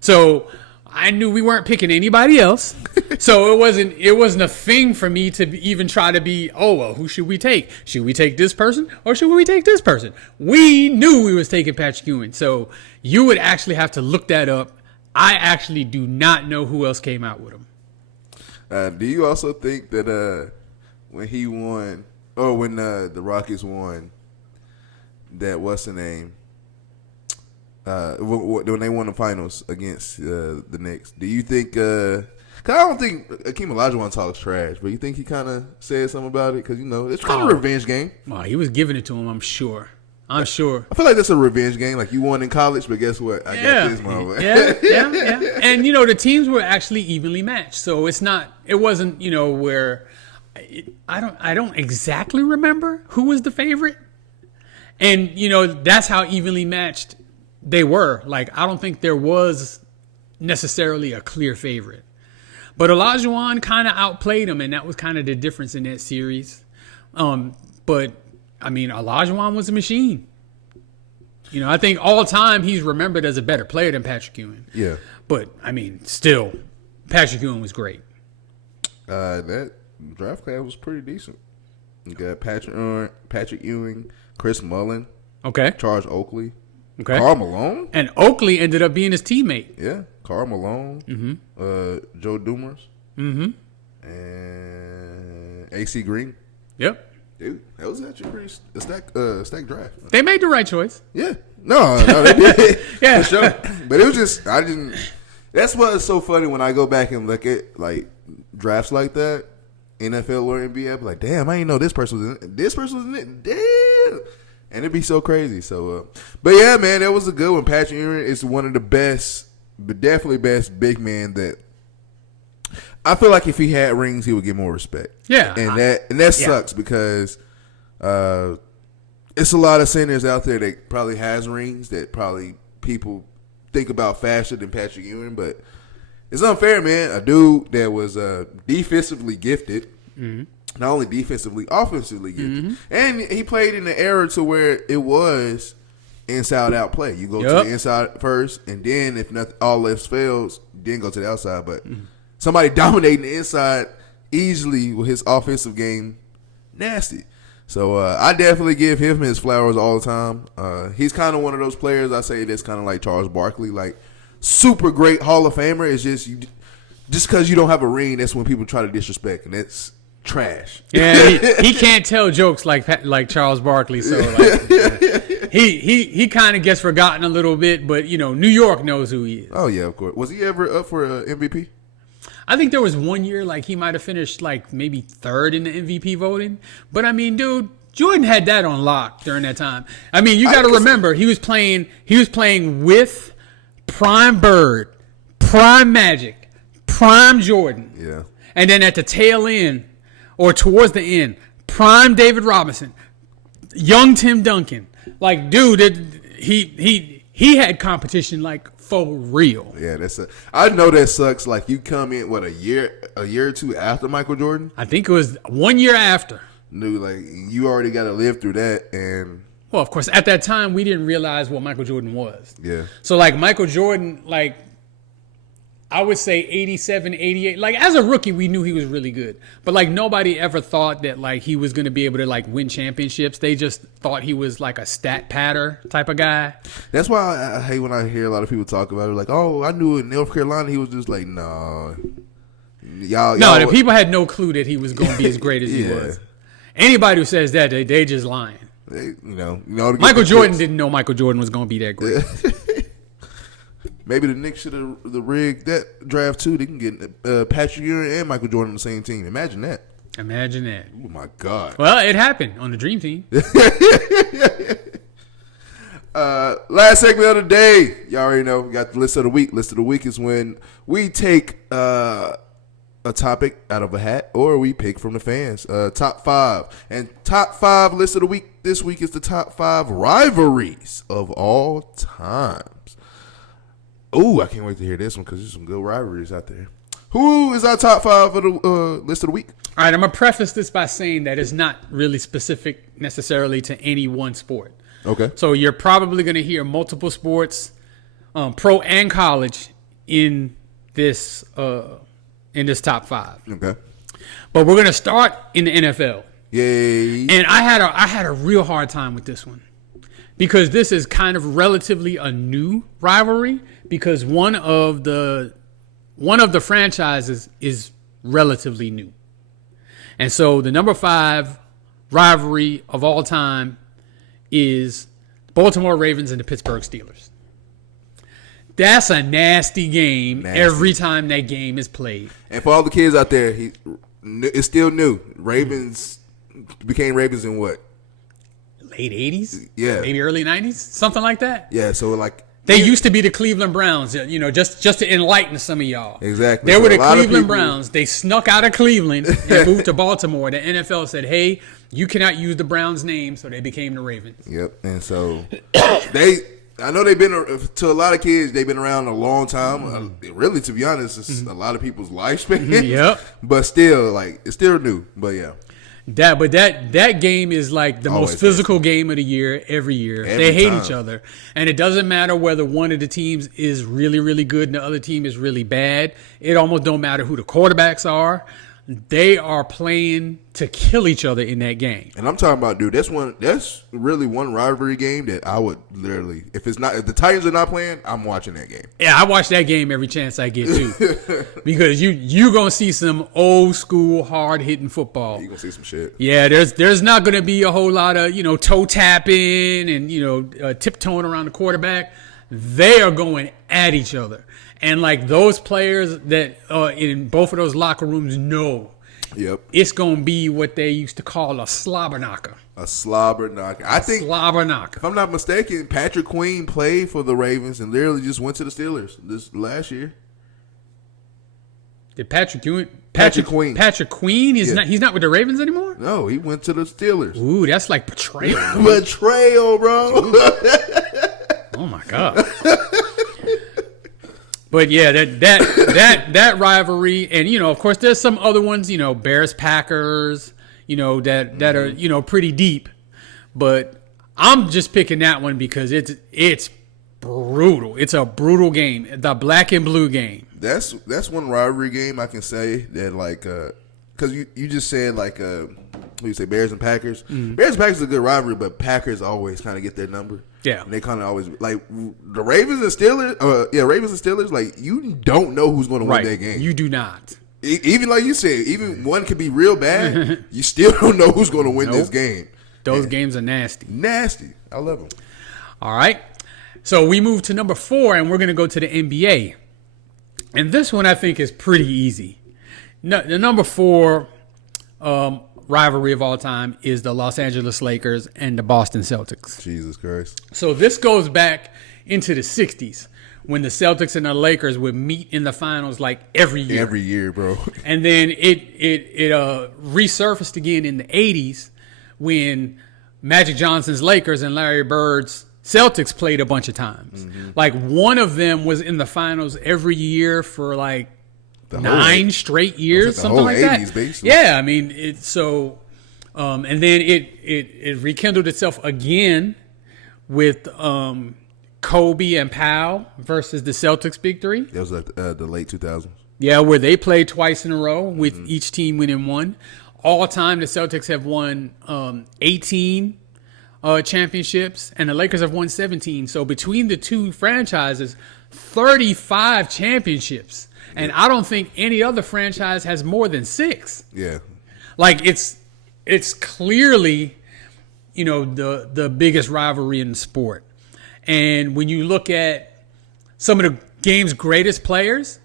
So I knew we weren't picking anybody else. So it wasn't a thing for me to even try to be, who should we take? Should we take this person or should we take this person? We knew we was taking Patrick Ewing. So you would actually have to look that up. I actually do not know who else came out with him. Do you also think that when he won, or when the Rockets won, that what's the name? When they won the finals against the Knicks, do you think? Cause I don't think Akeem Olajuwon talks trash, but you think he kind of said something about it? Because it's kind of a revenge game. Oh, he was giving it to him. I'm sure. I feel like that's a revenge game. Like you won in college, but guess what? I got this, mother. Yeah. And the teams were actually evenly matched, so it wasn't where. I don't exactly remember who was the favorite. And, that's how evenly matched they were. Like, I don't think there was necessarily a clear favorite. But Olajuwon kind of outplayed him, and that was kind of the difference in that series. But, I mean, Olajuwon was a machine. I think all time he's remembered as a better player than Patrick Ewing. Yeah. But, I mean, still, Patrick Ewing was great. That draft class was pretty decent. You got Patrick Ewing, Chris Mullin, okay, Charles Oakley, okay, Karl Malone, and Oakley ended up being his teammate. Yeah, Karl Malone, Joe Dumars, and AC Green. Yep. Dude, that was actually pretty stacked draft. They made the right choice. Yeah. No, they did. Yeah. For sure. But it was just, I didn't. That's what's so funny when I go back and look at like drafts like that, NFL or NBA. I be like, damn, I didn't know this person was in it. This person was in it. Damn. And it'd be so crazy. So, but yeah, man, that was a good one. Patrick Ewing is one of the best, but definitely best big man that I feel like if he had rings, he would get more respect. Yeah. And that sucks because it's a lot of centers out there that probably has rings that probably people think about faster than Patrick Ewing, but it's unfair, man. A dude that was defensively gifted, not only defensively, offensively gifted, and he played in the era to where it was inside out play. You go to the inside first, and then if nothing, all else fails, then go to the outside. But somebody dominating the inside easily with his offensive game, nasty. So I definitely give him his flowers all the time. He's kind of one of those players I say that's kind of like Charles Barkley, like super great Hall of Famer. It's just because you don't have a ring, that's when people try to disrespect, and that's trash. Yeah, he can't tell jokes like Charles Barkley. So like, he kind of gets forgotten a little bit, but New York knows who he is. Oh yeah, of course. Was he ever up for MVP? I think there was one year like he might have finished like maybe third in the MVP voting. But I mean, dude, Jordan had that on lock during that time. I mean, you got to remember he was playing with Prime Bird, Prime Magic, Prime Jordan. Yeah. And then at the tail end or towards the end, Prime David Robinson, young Tim Duncan. Like, dude, he had competition like for real. Yeah, I know that sucks. Like you come in a year or two after Michael Jordan. I think it was 1 year after. Dude, like you already got to live through that, and well, of course, at that time we didn't realize what Michael Jordan was. Yeah. So like Michael Jordan, like I would say 87, 88. Like as a rookie, we knew he was really good, but like nobody ever thought that like he was going to be able to like win championships. They just thought he was like a stat patter type of guy. That's why I hate when I hear a lot of people talk about it. Like, oh, I knew in North Carolina he was just like, no, y'all. No, the people had no clue that he was going to be as great as he was. Anybody who says that, they just lying. Michael Jordan didn't know Michael Jordan was going to be that great. Maybe the Knicks should have rigged that draft too. They can get Patrick Ewing and Michael Jordan on the same team. Imagine that. Imagine that. Oh my God. Well, it happened on the Dream Team. Last segment of the day. Y'all already know. We got the list of the week. List of the week is when we take a topic out of a hat or we pick from the fans. Top 5. And top 5 list of the week this week is the top 5 rivalries of all times. Ooh, I can't wait to hear this one because there's some good rivalries out there. Who is our top 5 of the list of the week? All right, I'm going to preface this by saying that it's not really specific necessarily to any one sport. Okay. So you're probably going to hear multiple sports, pro and college, in this top 5. Okay. But we're going to start in the NFL. Yay. And I had a real hard time with this one because this is kind of relatively a new rivalry because one of the franchises is relatively new. And so the number 5 rivalry of all time is the Baltimore Ravens and the Pittsburgh Steelers. That's a nasty game every time that game is played. And for all the kids out there, it's still new. Ravens became Ravens in what? Late 80s? Yeah. Maybe early 90s? Something like that? Yeah, so like... They used to be the Cleveland Browns, just to enlighten some of y'all. Exactly. They were the Cleveland Browns. They snuck out of Cleveland and moved to Baltimore. The NFL said, hey, you cannot use the Browns' name, so they became the Ravens. Yep, and so I know they've been, to a lot of kids, they've been around a long time. Really, to be honest, it's a lot of people's lifespan. Yep. But still, like, it's still new. But yeah. That game is like the most physical game of the year every year. They hate each other. And it doesn't matter whether one of the teams is really, really good and the other team is really bad. It almost don't matter who the quarterbacks are. they are playing to kill each other in that game. And I'm talking about, dude, that's really one rivalry game that I would literally, if the Titans are not playing, I'm watching that game. Yeah, I watch that game every chance I get to. Because you going to see some old school hard hitting football. You're going to see some shit. Yeah, there's not going to be a whole lot of, toe tapping and, tiptoeing around the quarterback. They are going at each other. And like those players that in both of those locker rooms know, it's going to be what they used to call a slobber knocker. A slobber knocker. I think slobber knocker. If I'm not mistaken, Patrick Queen played for the Ravens and literally just went to the Steelers this last year. Did Patrick Queen? Patrick Queen. He's not with the Ravens anymore? No, he went to the Steelers. Ooh, that's like betrayal. Betrayal, bro. Oh my God. But yeah, that rivalry, and of course, there's some other ones, Bears Packers, that are pretty deep. But I'm just picking that one because it's brutal. It's a brutal game, the black and blue game. That's one rivalry game I can say that because you just said what do you say, Bears and Packers. Mm-hmm. Bears and Packers is a good rivalry, but Packers always kind of get their number. Yeah, and they kind of always the Ravens and Steelers. Ravens and Steelers. You don't know who's going to win that game. You do not. Even like you said, even one could be real bad. You still don't know who's going to win this game. Those games are nasty. Nasty. I love them. All right. So we move to number 4, and we're going to go to the NBA. And this one I think is pretty easy. The number 4 rivalry of all time is the Los Angeles Lakers and the Boston Celtics. Jesus Christ. So this goes back into the 60s when the Celtics and the Lakers would meet in the finals like every year. Every year, bro. And then it resurfaced again in the 80s when Magic Johnson's Lakers and Larry Bird's Celtics played a bunch of times. Mm-hmm. Like one of them was in the finals every year for like 9 straight years, something like that. Basically. Yeah, I mean, and then it rekindled itself again with Kobe and Powell versus the Celtics big three. That was the late 2000s. Yeah, where they played twice in a row with each team winning one. All time, the Celtics have won 18 championships, and the Lakers have won 17. So between the two franchises, 35 championships. And I don't think any other franchise has more than 6. Yeah. Like it's clearly, the biggest rivalry in the sport. And when you look at some of the game's greatest players,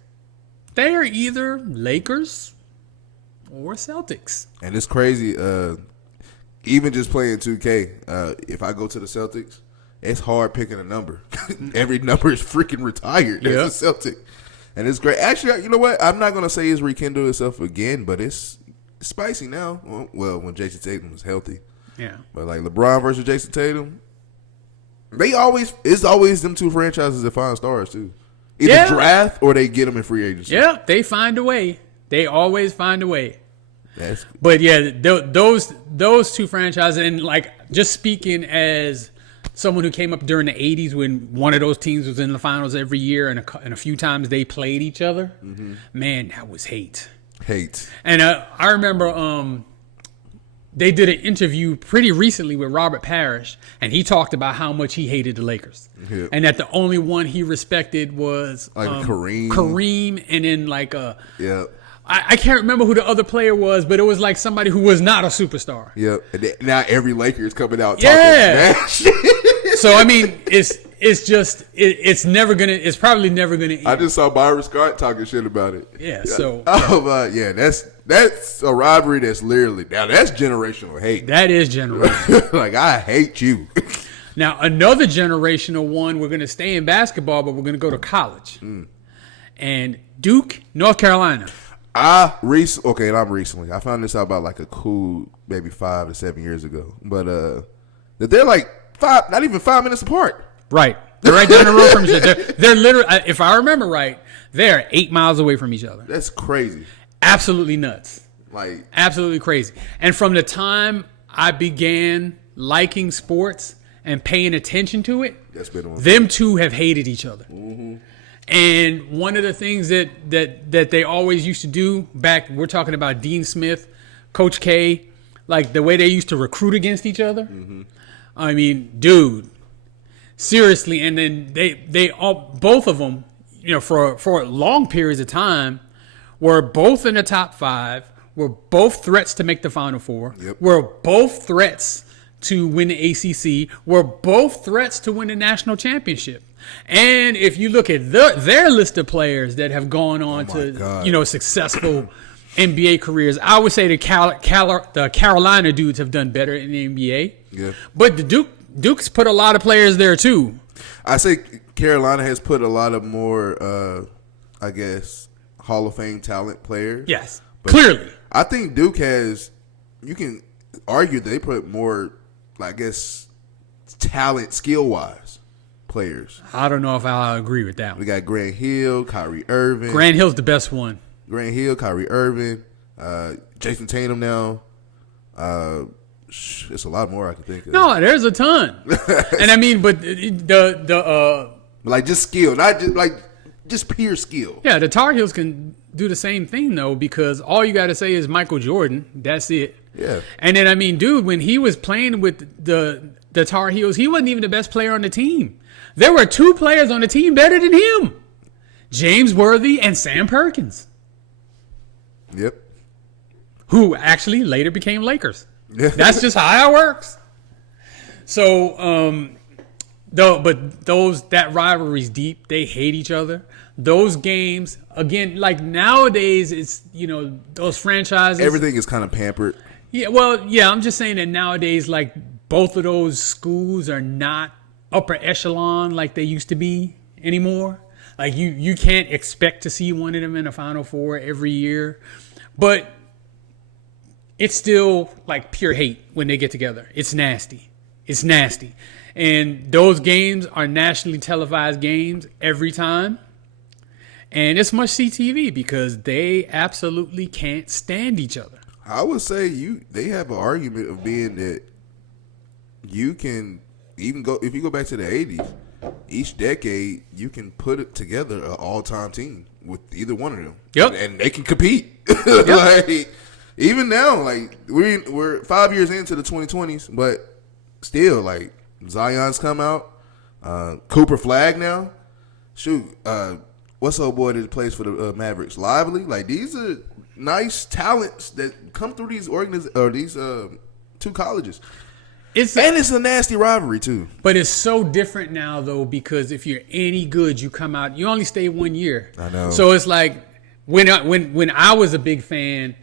they are either Lakers or Celtics. And it's crazy. Even just playing 2K, if I go to the Celtics, it's hard picking a number. Every number is freaking retired as a Celtic. And it's great. Actually, you know what? I'm not going to say it's rekindled itself again, but it's spicy now. Well, when Jason Tatum was healthy. Yeah. But like LeBron versus Jason Tatum, it's always them two franchises that find stars too. Either draft or they get them in free agency. Yeah, they find a way. They always find a way. But yeah, those two franchises, and like just speaking as someone who came up during the 80s when one of those teams was in the finals every year and a few times they played each other, man, that was hate. And I remember they did an interview pretty recently with Robert Parrish, and he talked about how much he hated the Lakers. Yeah. And that the only one he respected was Kareem, and then like I can't remember who the other player was, but it was like somebody who was not a superstar. Yeah, and now every Laker is coming out talking smash. So I mean, it's never gonna. It's probably never gonna end. I just saw Byron Scott talking shit about it. Yeah. So. That's a rivalry. That's literally that's generational hate. That is generational. Like I hate you. Now another generational one. We're gonna stay in basketball, but we're gonna go to college. And Duke, North Carolina. I found this out about like a cool maybe 5 to 7 years ago, but that they're like not even 5 minutes apart. Right, they're right down the road from each other. They're literally, if I remember right, they're 8 miles away from each other. That's crazy. Absolutely nuts. Like absolutely crazy. And from the time I began liking sports and paying attention to it, that's been on. Them two have hated each other. Mm-hmm. And one of the things that they always used to do back, we're talking about Dean Smith, Coach K, like the way they used to recruit against each other. Mm-hmm. I mean, dude, seriously. And then they all, both of them, for long periods of time, were both in the top 5, were both threats to make the Final Four, were both threats to win the ACC, were both threats to win the national championship. And if you look at their list of players that have gone on to successful NBA careers, I would say the Carolina dudes have done better in the NBA. Yeah. But the Duke's put a lot of players there too. I say Carolina has put a lot of more, I guess, Hall of Fame talent players. Yes, but clearly. I think Duke has. You can argue they put more, I guess, talent, skill wise. Players. I don't know if I agree with that one. We got Grant Hill, Kyrie Irving. Grant Hill's the best one. Grant Hill, Kyrie Irving, Jason Tatum now. It's a lot more I can think of. No, there's a ton. And I mean, but like just skill, not just pure skill. Yeah, the Tar Heels can do the same thing though, because all you got to say is Michael Jordan. That's it. Yeah. And then I mean, dude, when he was playing with the Tar Heels, he wasn't even the best player on the team. There were 2 players on the team better than him. James Worthy and Sam Perkins. Yep. Who actually later became Lakers. That's just how it works. So, that rivalry's deep. They hate each other. Those games, again, like nowadays, it's, those franchises. Everything is kind of pampered. Yeah, well, yeah, I'm just saying that nowadays, like, both of those schools are not upper echelon like they used to be anymore. Like you can't expect to see one of them in a Final Four every year, but it's still like pure hate when they get together. It's nasty. And those games are nationally televised games every time. And it's must see TV because they absolutely can't stand each other. I would say they have an argument of being that you can even go, if you go back to the 80s, each decade you can put it together an all-time team with either one of them. Yep. And they can compete. Yep. Like even now, like we're 5 years into the 2020s, but still, like Zion's come out, Cooper Flag now. Shoot, what's the old boy that plays for the Mavericks? Lively. Like these are nice talents that come through these these 2 colleges. It's a nasty rivalry too. But it's so different now though, because if you're any good, you come out. You only stay 1 year. I know. So it's like when I was a big fan,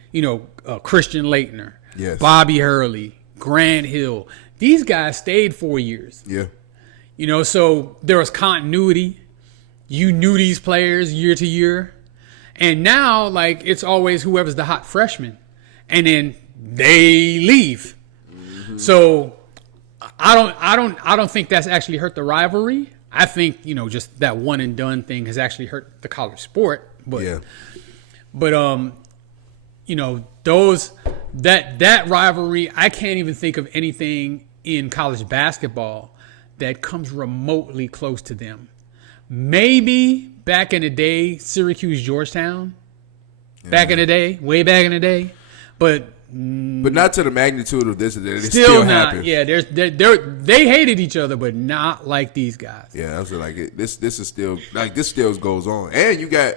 Christian Laettner, yes, Bobby Hurley, Grant Hill. These guys stayed 4 years. Yeah. So there was continuity. You knew these players year to year. And now, like, it's always whoever's the hot freshman. And then they leave. Mm-hmm. So I don't think that's actually hurt the rivalry. I think, just that one and done thing has actually hurt the college sport. But yeah. But that rivalry, I can't even think of anything in college basketball that comes remotely close to them. Maybe back in the day, Syracuse, Georgetown. Yeah. Back in the day, way back in the day, but not to the magnitude of this. It still not. Happens. Yeah, they hated each other, but not like these guys. Yeah, I was like, this is still like this still goes on, and you got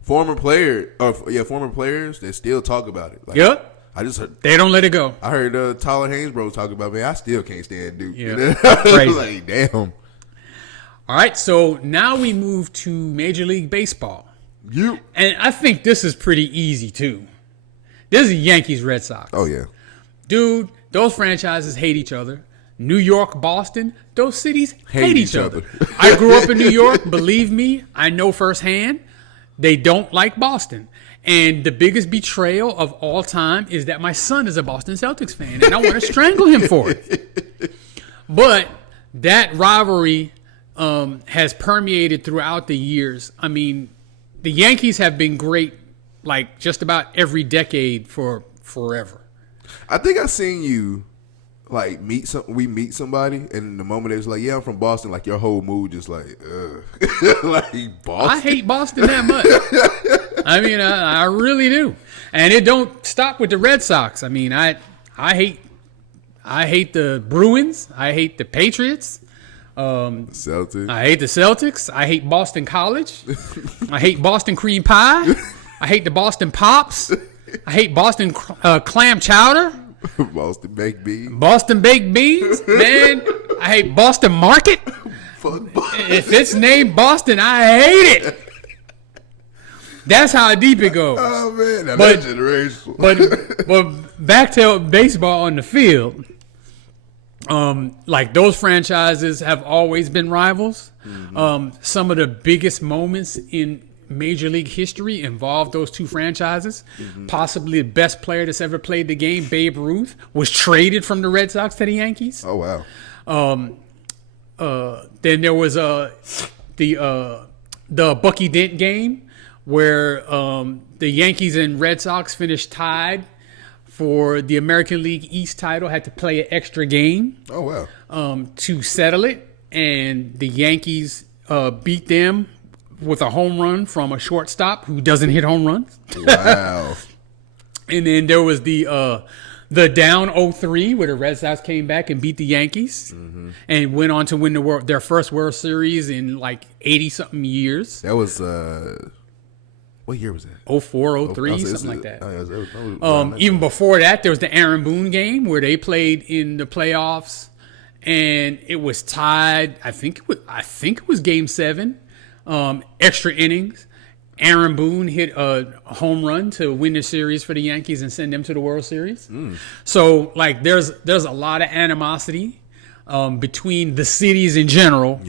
former players that still talk about it. Like, yep. I just heard they don't let it go. I heard Tyler Hainsbrough talk about, man, I still can't stand Duke. Yeah, crazy. Like, damn. All right, so now we move to Major League Baseball. You and I think this is pretty easy too. This is Yankees Red Sox. Oh yeah, dude, those franchises hate each other. New York, Boston, those cities hate each other. I grew up in New York. Believe me, I know firsthand. They don't like Boston. And the biggest betrayal of all time is that my son is a Boston Celtics fan, and I want to strangle him for it. But that rivalry has permeated throughout the years. I mean, the Yankees have been great, like just about every decade for forever. I think I seen you like we meet somebody, and the moment it's like, yeah, I'm from Boston, like your whole mood just like, like Boston. I hate Boston that much. I mean, I really do, and it don't stop with the Red Sox. I mean, I hate the Bruins. I hate the Patriots. Celtics. I hate the Celtics. I hate Boston College. I hate Boston cream pie. I hate the Boston Pops. I hate Boston clam chowder. Boston baked beans. Boston baked beans. Man, I hate Boston Market. If it's named Boston, I hate it. That's how deep it goes. Oh man, that's generational. But back to baseball on the field. Like those franchises have always been rivals. Mm-hmm. Some of the biggest moments in Major League history involved those two franchises. Mm-hmm. Possibly the best player that's ever played the game, Babe Ruth, was traded from the Red Sox to the Yankees. Oh wow. Then there was the Bucky Dent game where the Yankees and Red Sox finished tied for the American League East title, had to play an extra game. Oh, wow. To settle it. And the Yankees beat them with a home run from a shortstop who doesn't hit home runs. Wow. And then there was the down 0-3 where the Red Sox came back and beat the Yankees and went on to win their first World Series in like 80-something years. That was... what year was that? 04, 03, something like that. Even before that, there was the Aaron Boone game where they played in the playoffs, and it was tied. I think it was Game 7, extra innings. Aaron Boone hit a home run to win the series for the Yankees and send them to the World Series. So, like, there's a lot of animosity between the cities in general,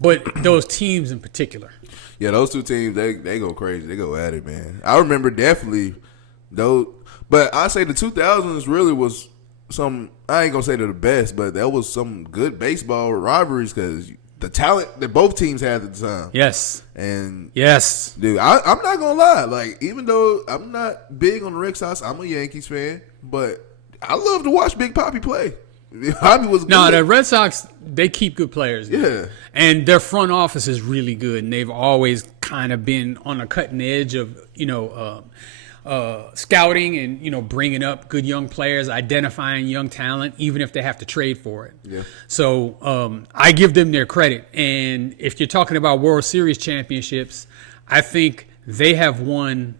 but those teams in particular. Yeah, those two teams, they go crazy. They go at it, man. I remember definitely those, but I say the 2000s really was some. I ain't gonna say they're the best, but that was some good baseball rivalries because the talent that both teams had at the time. Yes. And yes, dude, I'm not gonna lie. Like, even though I'm not big on the Red Sox, I'm a Yankees fan, but I love to watch Big Papi play. Papi was good. No, the Red Sox, they keep good players. Yeah. And their front office is really good, and they've always kind of been on the cutting edge of, scouting and, bringing up good young players, identifying young talent, even if they have to trade for it. Yeah. So I give them their credit. And if you're talking about World Series championships, I think they have won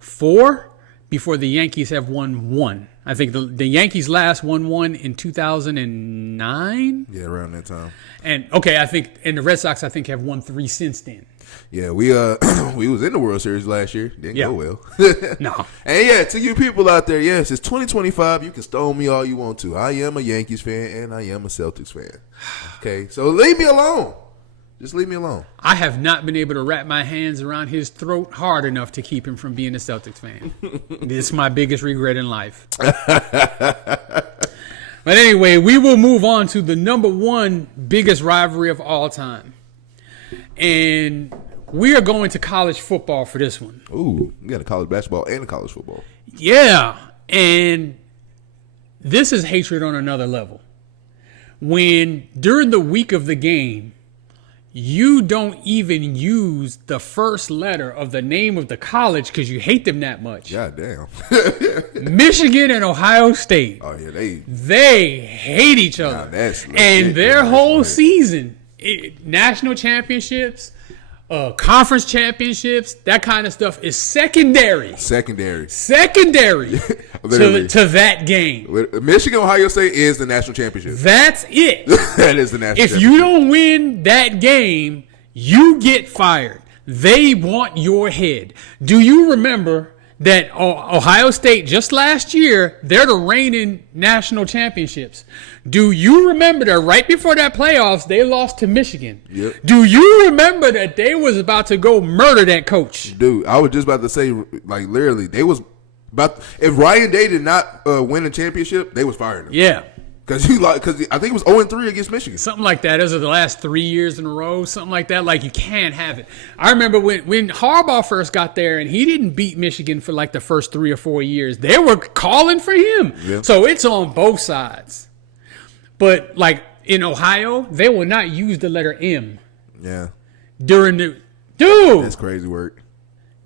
4 before the Yankees have won 1. I think the Yankees last won 1 in 2009. Yeah, around that time. And the Red Sox I think have won 3 since then. Yeah, we was in the World Series last year. Didn't go well. No. And yeah, to you people out there, yes, it's 2025. You can stone me all you want to. I am a Yankees fan and I am a Celtics fan. Okay, so leave me alone. Just leave me alone. I have not been able to wrap my hands around his throat hard enough to keep him from being a Celtics fan. This is my biggest regret in life. But anyway, we will move on to the number 1 biggest rivalry of all time. And we are going to college football for this one. Ooh, we got a college basketball and a college football. Yeah, and this is hatred on another level. When during the week of the game, you don't even use the first letter of the name of the college because you hate them that much. God damn. Michigan and Ohio State. Oh, yeah, they hate each other. And their whole season, national championships, conference championships, that kind of stuff is secondary. Secondary. to that game. Michigan, Ohio State is the national championship. That's it. That is the national championship. If you don't win that game, you get fired. They want your head. Do you remember that Ohio State, just last year, they're the reigning national championships. Do you remember that right before that playoffs, they lost to Michigan? Yep. Do you remember that they was about to go murder that coach? Dude, I was just about to say, like, literally, they was about, if Ryan Day did not win a championship, they was firing him. Yeah. Because I think it was 0-3 against Michigan. Something like that. Those are the last 3 years in a row. Something like that. Like, you can't have it. I remember when Harbaugh first got there and he didn't beat Michigan for like the first 3 or 4 years. They were calling for him. Yeah. So it's on both sides. But like in Ohio, they will not use the letter M. Yeah. During the dude. That's crazy work.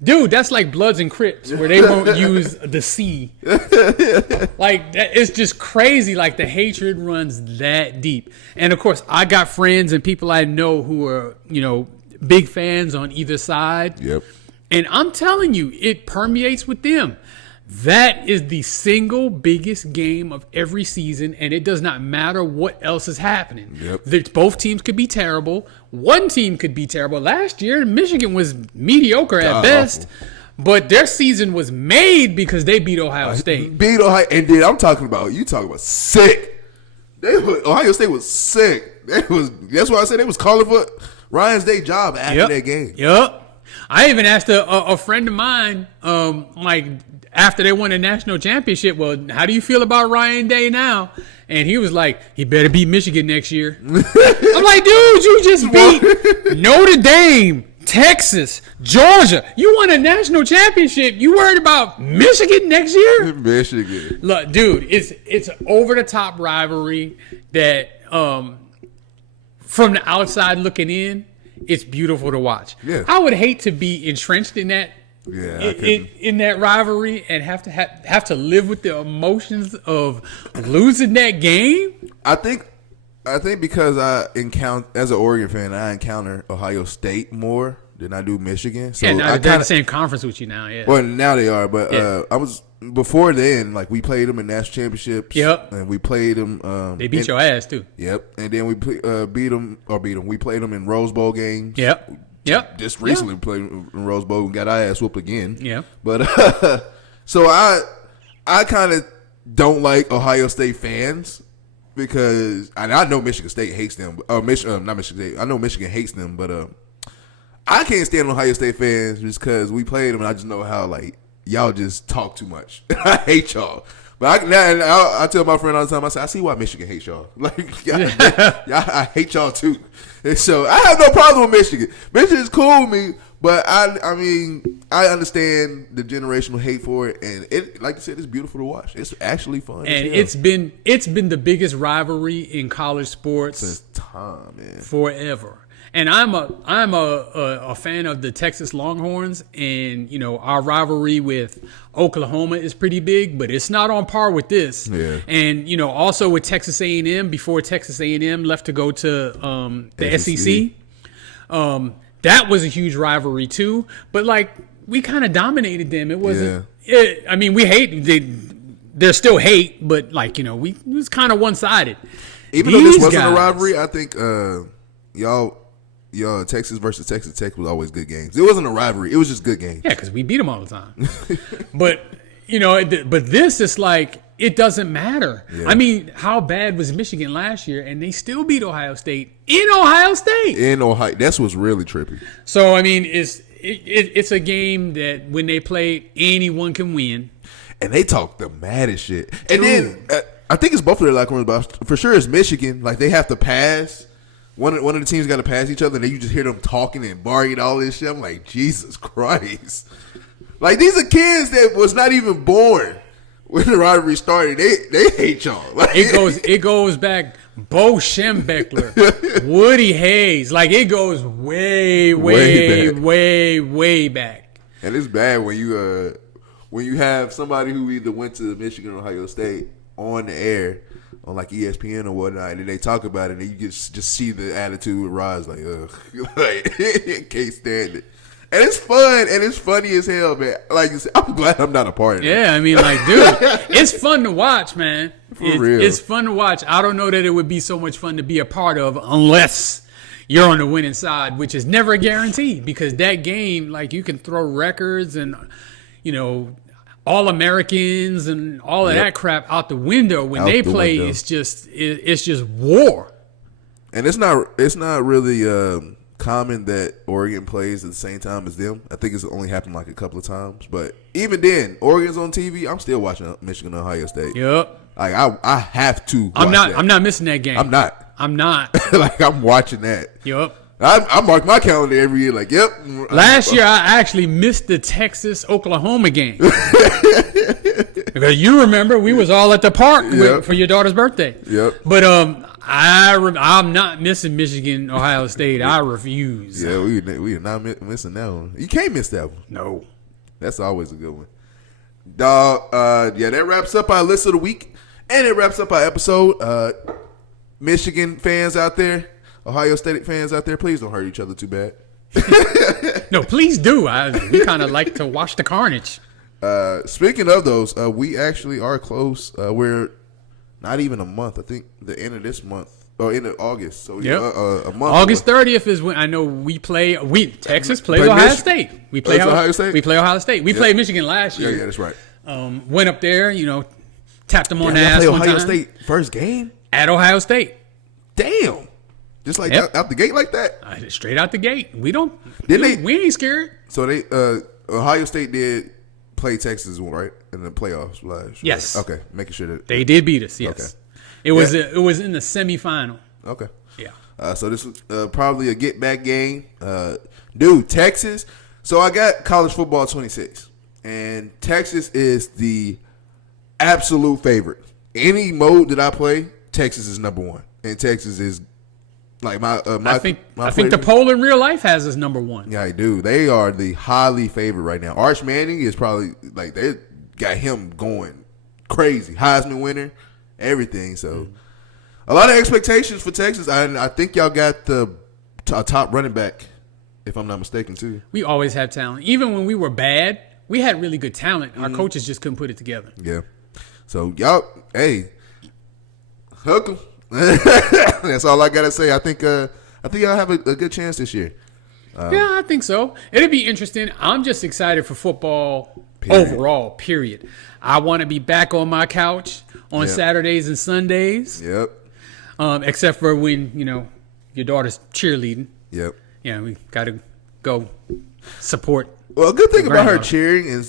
Dude, that's like Bloods and Crips where they won't use the C. Like that, it's just crazy. Like the hatred runs that deep. And of course, I got friends and people I know who are, big fans on either side. Yep. And I'm telling you, it permeates with them. That is the single biggest game of every season, and it does not matter what else is happening. Yep. Both teams could be terrible. One team could be terrible. Last year, Michigan was mediocre at best, but their season was made because they beat Ohio State. Beat Ohio, and then I'm talking about sick. Ohio State was sick. That's why I said they was calling for Ryan's day job after that game. Yep. I even asked a friend of mine, after they won a national championship, well, how do you feel about Ryan Day now? And he was like, he better beat Michigan next year. I'm like, dude, you just beat Notre Dame, Texas, Georgia. You won a national championship. You worried about Michigan next year? Michigan. Look, dude, it's over-the-top rivalry that from the outside looking in, it's beautiful to watch. Yeah. I would hate to be entrenched in that. Yeah, in that rivalry and have to live with the emotions of losing that game. I think because as an Oregon fan, I encounter Ohio State more than I do Michigan. So now they're in the same conference with you now. Yeah. Well, now they are, but I was before then. Like we played them in national championships. Yep. And we played them. They beat your ass too. Yep. And then we beat them. We played them in Rose Bowl games. Yep. Yep. Just recently played in Rose Bowl and got our ass whooped again. Yeah. But so I kind of don't like Ohio State fans because I know Michigan State hates them. Not Michigan State. I know Michigan hates them, but I can't stand Ohio State fans just because we played them and I just know how y'all just talk too much. I hate y'all. But I tell my friend all the time, I say, I see why Michigan hates y'all. I hate y'all too. And so I have no problem with Michigan. Michigan is cool with me, but I mean, I understand the generational hate for it, and it, like I said, it's beautiful to watch. It's actually fun. And it's been the biggest rivalry in college sports since time, man. Forever. And I'm a fan of the Texas Longhorns, and our rivalry with Oklahoma is pretty big, but it's not on par with this. Yeah. And also with Texas A&M before Texas A&M left to go to the SEC. That was a huge rivalry too. But we kind of dominated them. It wasn't. Yeah. We hate. There's still hate, but it was kind of one sided. Even though this wasn't a rivalry, I think y'all, Texas versus Texas Tech was always good games. It wasn't a rivalry. It was just good games. Yeah, because we beat them all the time. But, but this is it doesn't matter. Yeah. I mean, how bad was Michigan last year? And they still beat Ohio State in Ohio State. In Ohio. That's what's really trippy. So, it's a game that when they play, anyone can win. And they talk the maddest shit. And then, I think it's both of their locker rooms, but for sure it's Michigan. They have to pass. One of the teams got to pass each other, and then you just hear them talking and bargaining all this shit. I'm like, Jesus Christ. These are kids that was not even born when the rivalry started. They hate y'all. It goes back Bo Schembechler, Woody Hayes. It goes way back. And it's bad when you have somebody who either went to Michigan or Ohio State on the air on ESPN or whatnot, and then they talk about it, and you just see the attitude rise ugh. Can't stand it. And it's fun, and it's funny as hell, man. Like you said, I'm glad I'm not a part of it. Yeah, dude, it's fun to watch, man. Real. It's fun to watch. I don't know that it would be so much fun to be a part of unless you're on the winning side, which is never a guarantee because that game, you can throw records and, All-Americans and all of that crap out the window when they play. It's just war. And it's not really common that Oregon plays at the same time as them. I think it's only happened a couple of times. But even then, Oregon's on TV. I'm still watching Michigan and Ohio State. Yep. I have to. I'm not missing that game. I'm not. I'm watching that. Yep. I mark my calendar every year. Yep. Last year, I actually missed the Texas-Oklahoma game. Because you remember we was all at the park for your daughter's birthday. Yep. But I'm not missing Michigan, Ohio State. I refuse. Yeah, we are not missing that one. You can't miss that one. No. That's always a good one. Dog, that wraps up our list of the week. And it wraps up our episode. Michigan fans out there, Ohio State fans out there, please don't hurt each other too bad. No, please do. We kind of like to watch the carnage. Speaking of those, we actually are close. We're not even a month. I think the end of this month, or end of August. So a month. August 30th is when I know we play. Texas plays Ohio State. We play Ohio State. We play Ohio State. We played Michigan last year. Yeah, that's right. Went up there, tapped them on the ass. Play one Ohio time. State first game At Ohio State. Damn. Just like out the gate like that? Straight out the gate. We ain't scared. So they Ohio State did play Texas, right? In the playoffs last year. Yes. Okay. Making sure that they did beat us, yes. Okay. It was in the semifinal. Okay. Yeah. So this was probably a get back game. Dude, Texas. So I got college football 26. And Texas is the absolute favorite. Any mode that I play, Texas is number one. And Texas is like my I think the poll in real life has us number one. Yeah, I do. They are the highly favored right now. Arch Manning is probably like they got him going crazy. Heisman winner, everything. So a lot of expectations for Texas. I think y'all got a top running back, if I'm not mistaken, too. We always have talent. Even when we were bad, we had really good talent. Our coaches just couldn't put it together. Yeah. So y'all, hey, hook 'em. That's all I gotta say. I think y'all have a good chance this year. Yeah, I think so. It'll be interesting. I'm just excited for football overall. Period. I want to be back on my couch on Saturdays and Sundays. Yep. Except for when your daughter's cheerleading. Yep. Yeah, we got to go support. Well, a good thing about her cheering in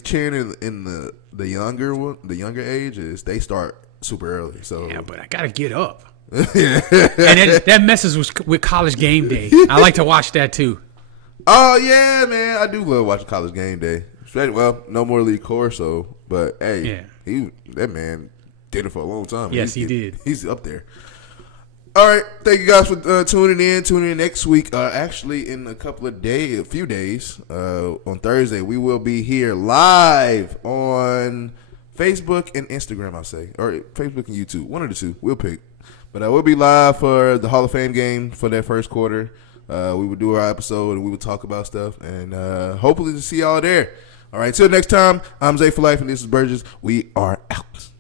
the younger age is they start super early. So yeah, but I got to get up. And that messes with College Game Day. I like to watch that too. Oh yeah, man, I do love watching College Game Day. Well, no more Lee Corso, but hey, that man did it for a long time. Yes, he did. He's up there. All right, thank you guys for tuning in. Tune in next week. Actually, in a few days, on Thursday, we will be here live on Facebook and Instagram. I'll say, or Facebook and YouTube, one of the two. We'll pick. But we'll be live for the Hall of Fame game for that first quarter. We will do our episode and we will talk about stuff. And hopefully to see y'all there. All right, till next time, I'm Zay for Life and this is Burgess. We are out.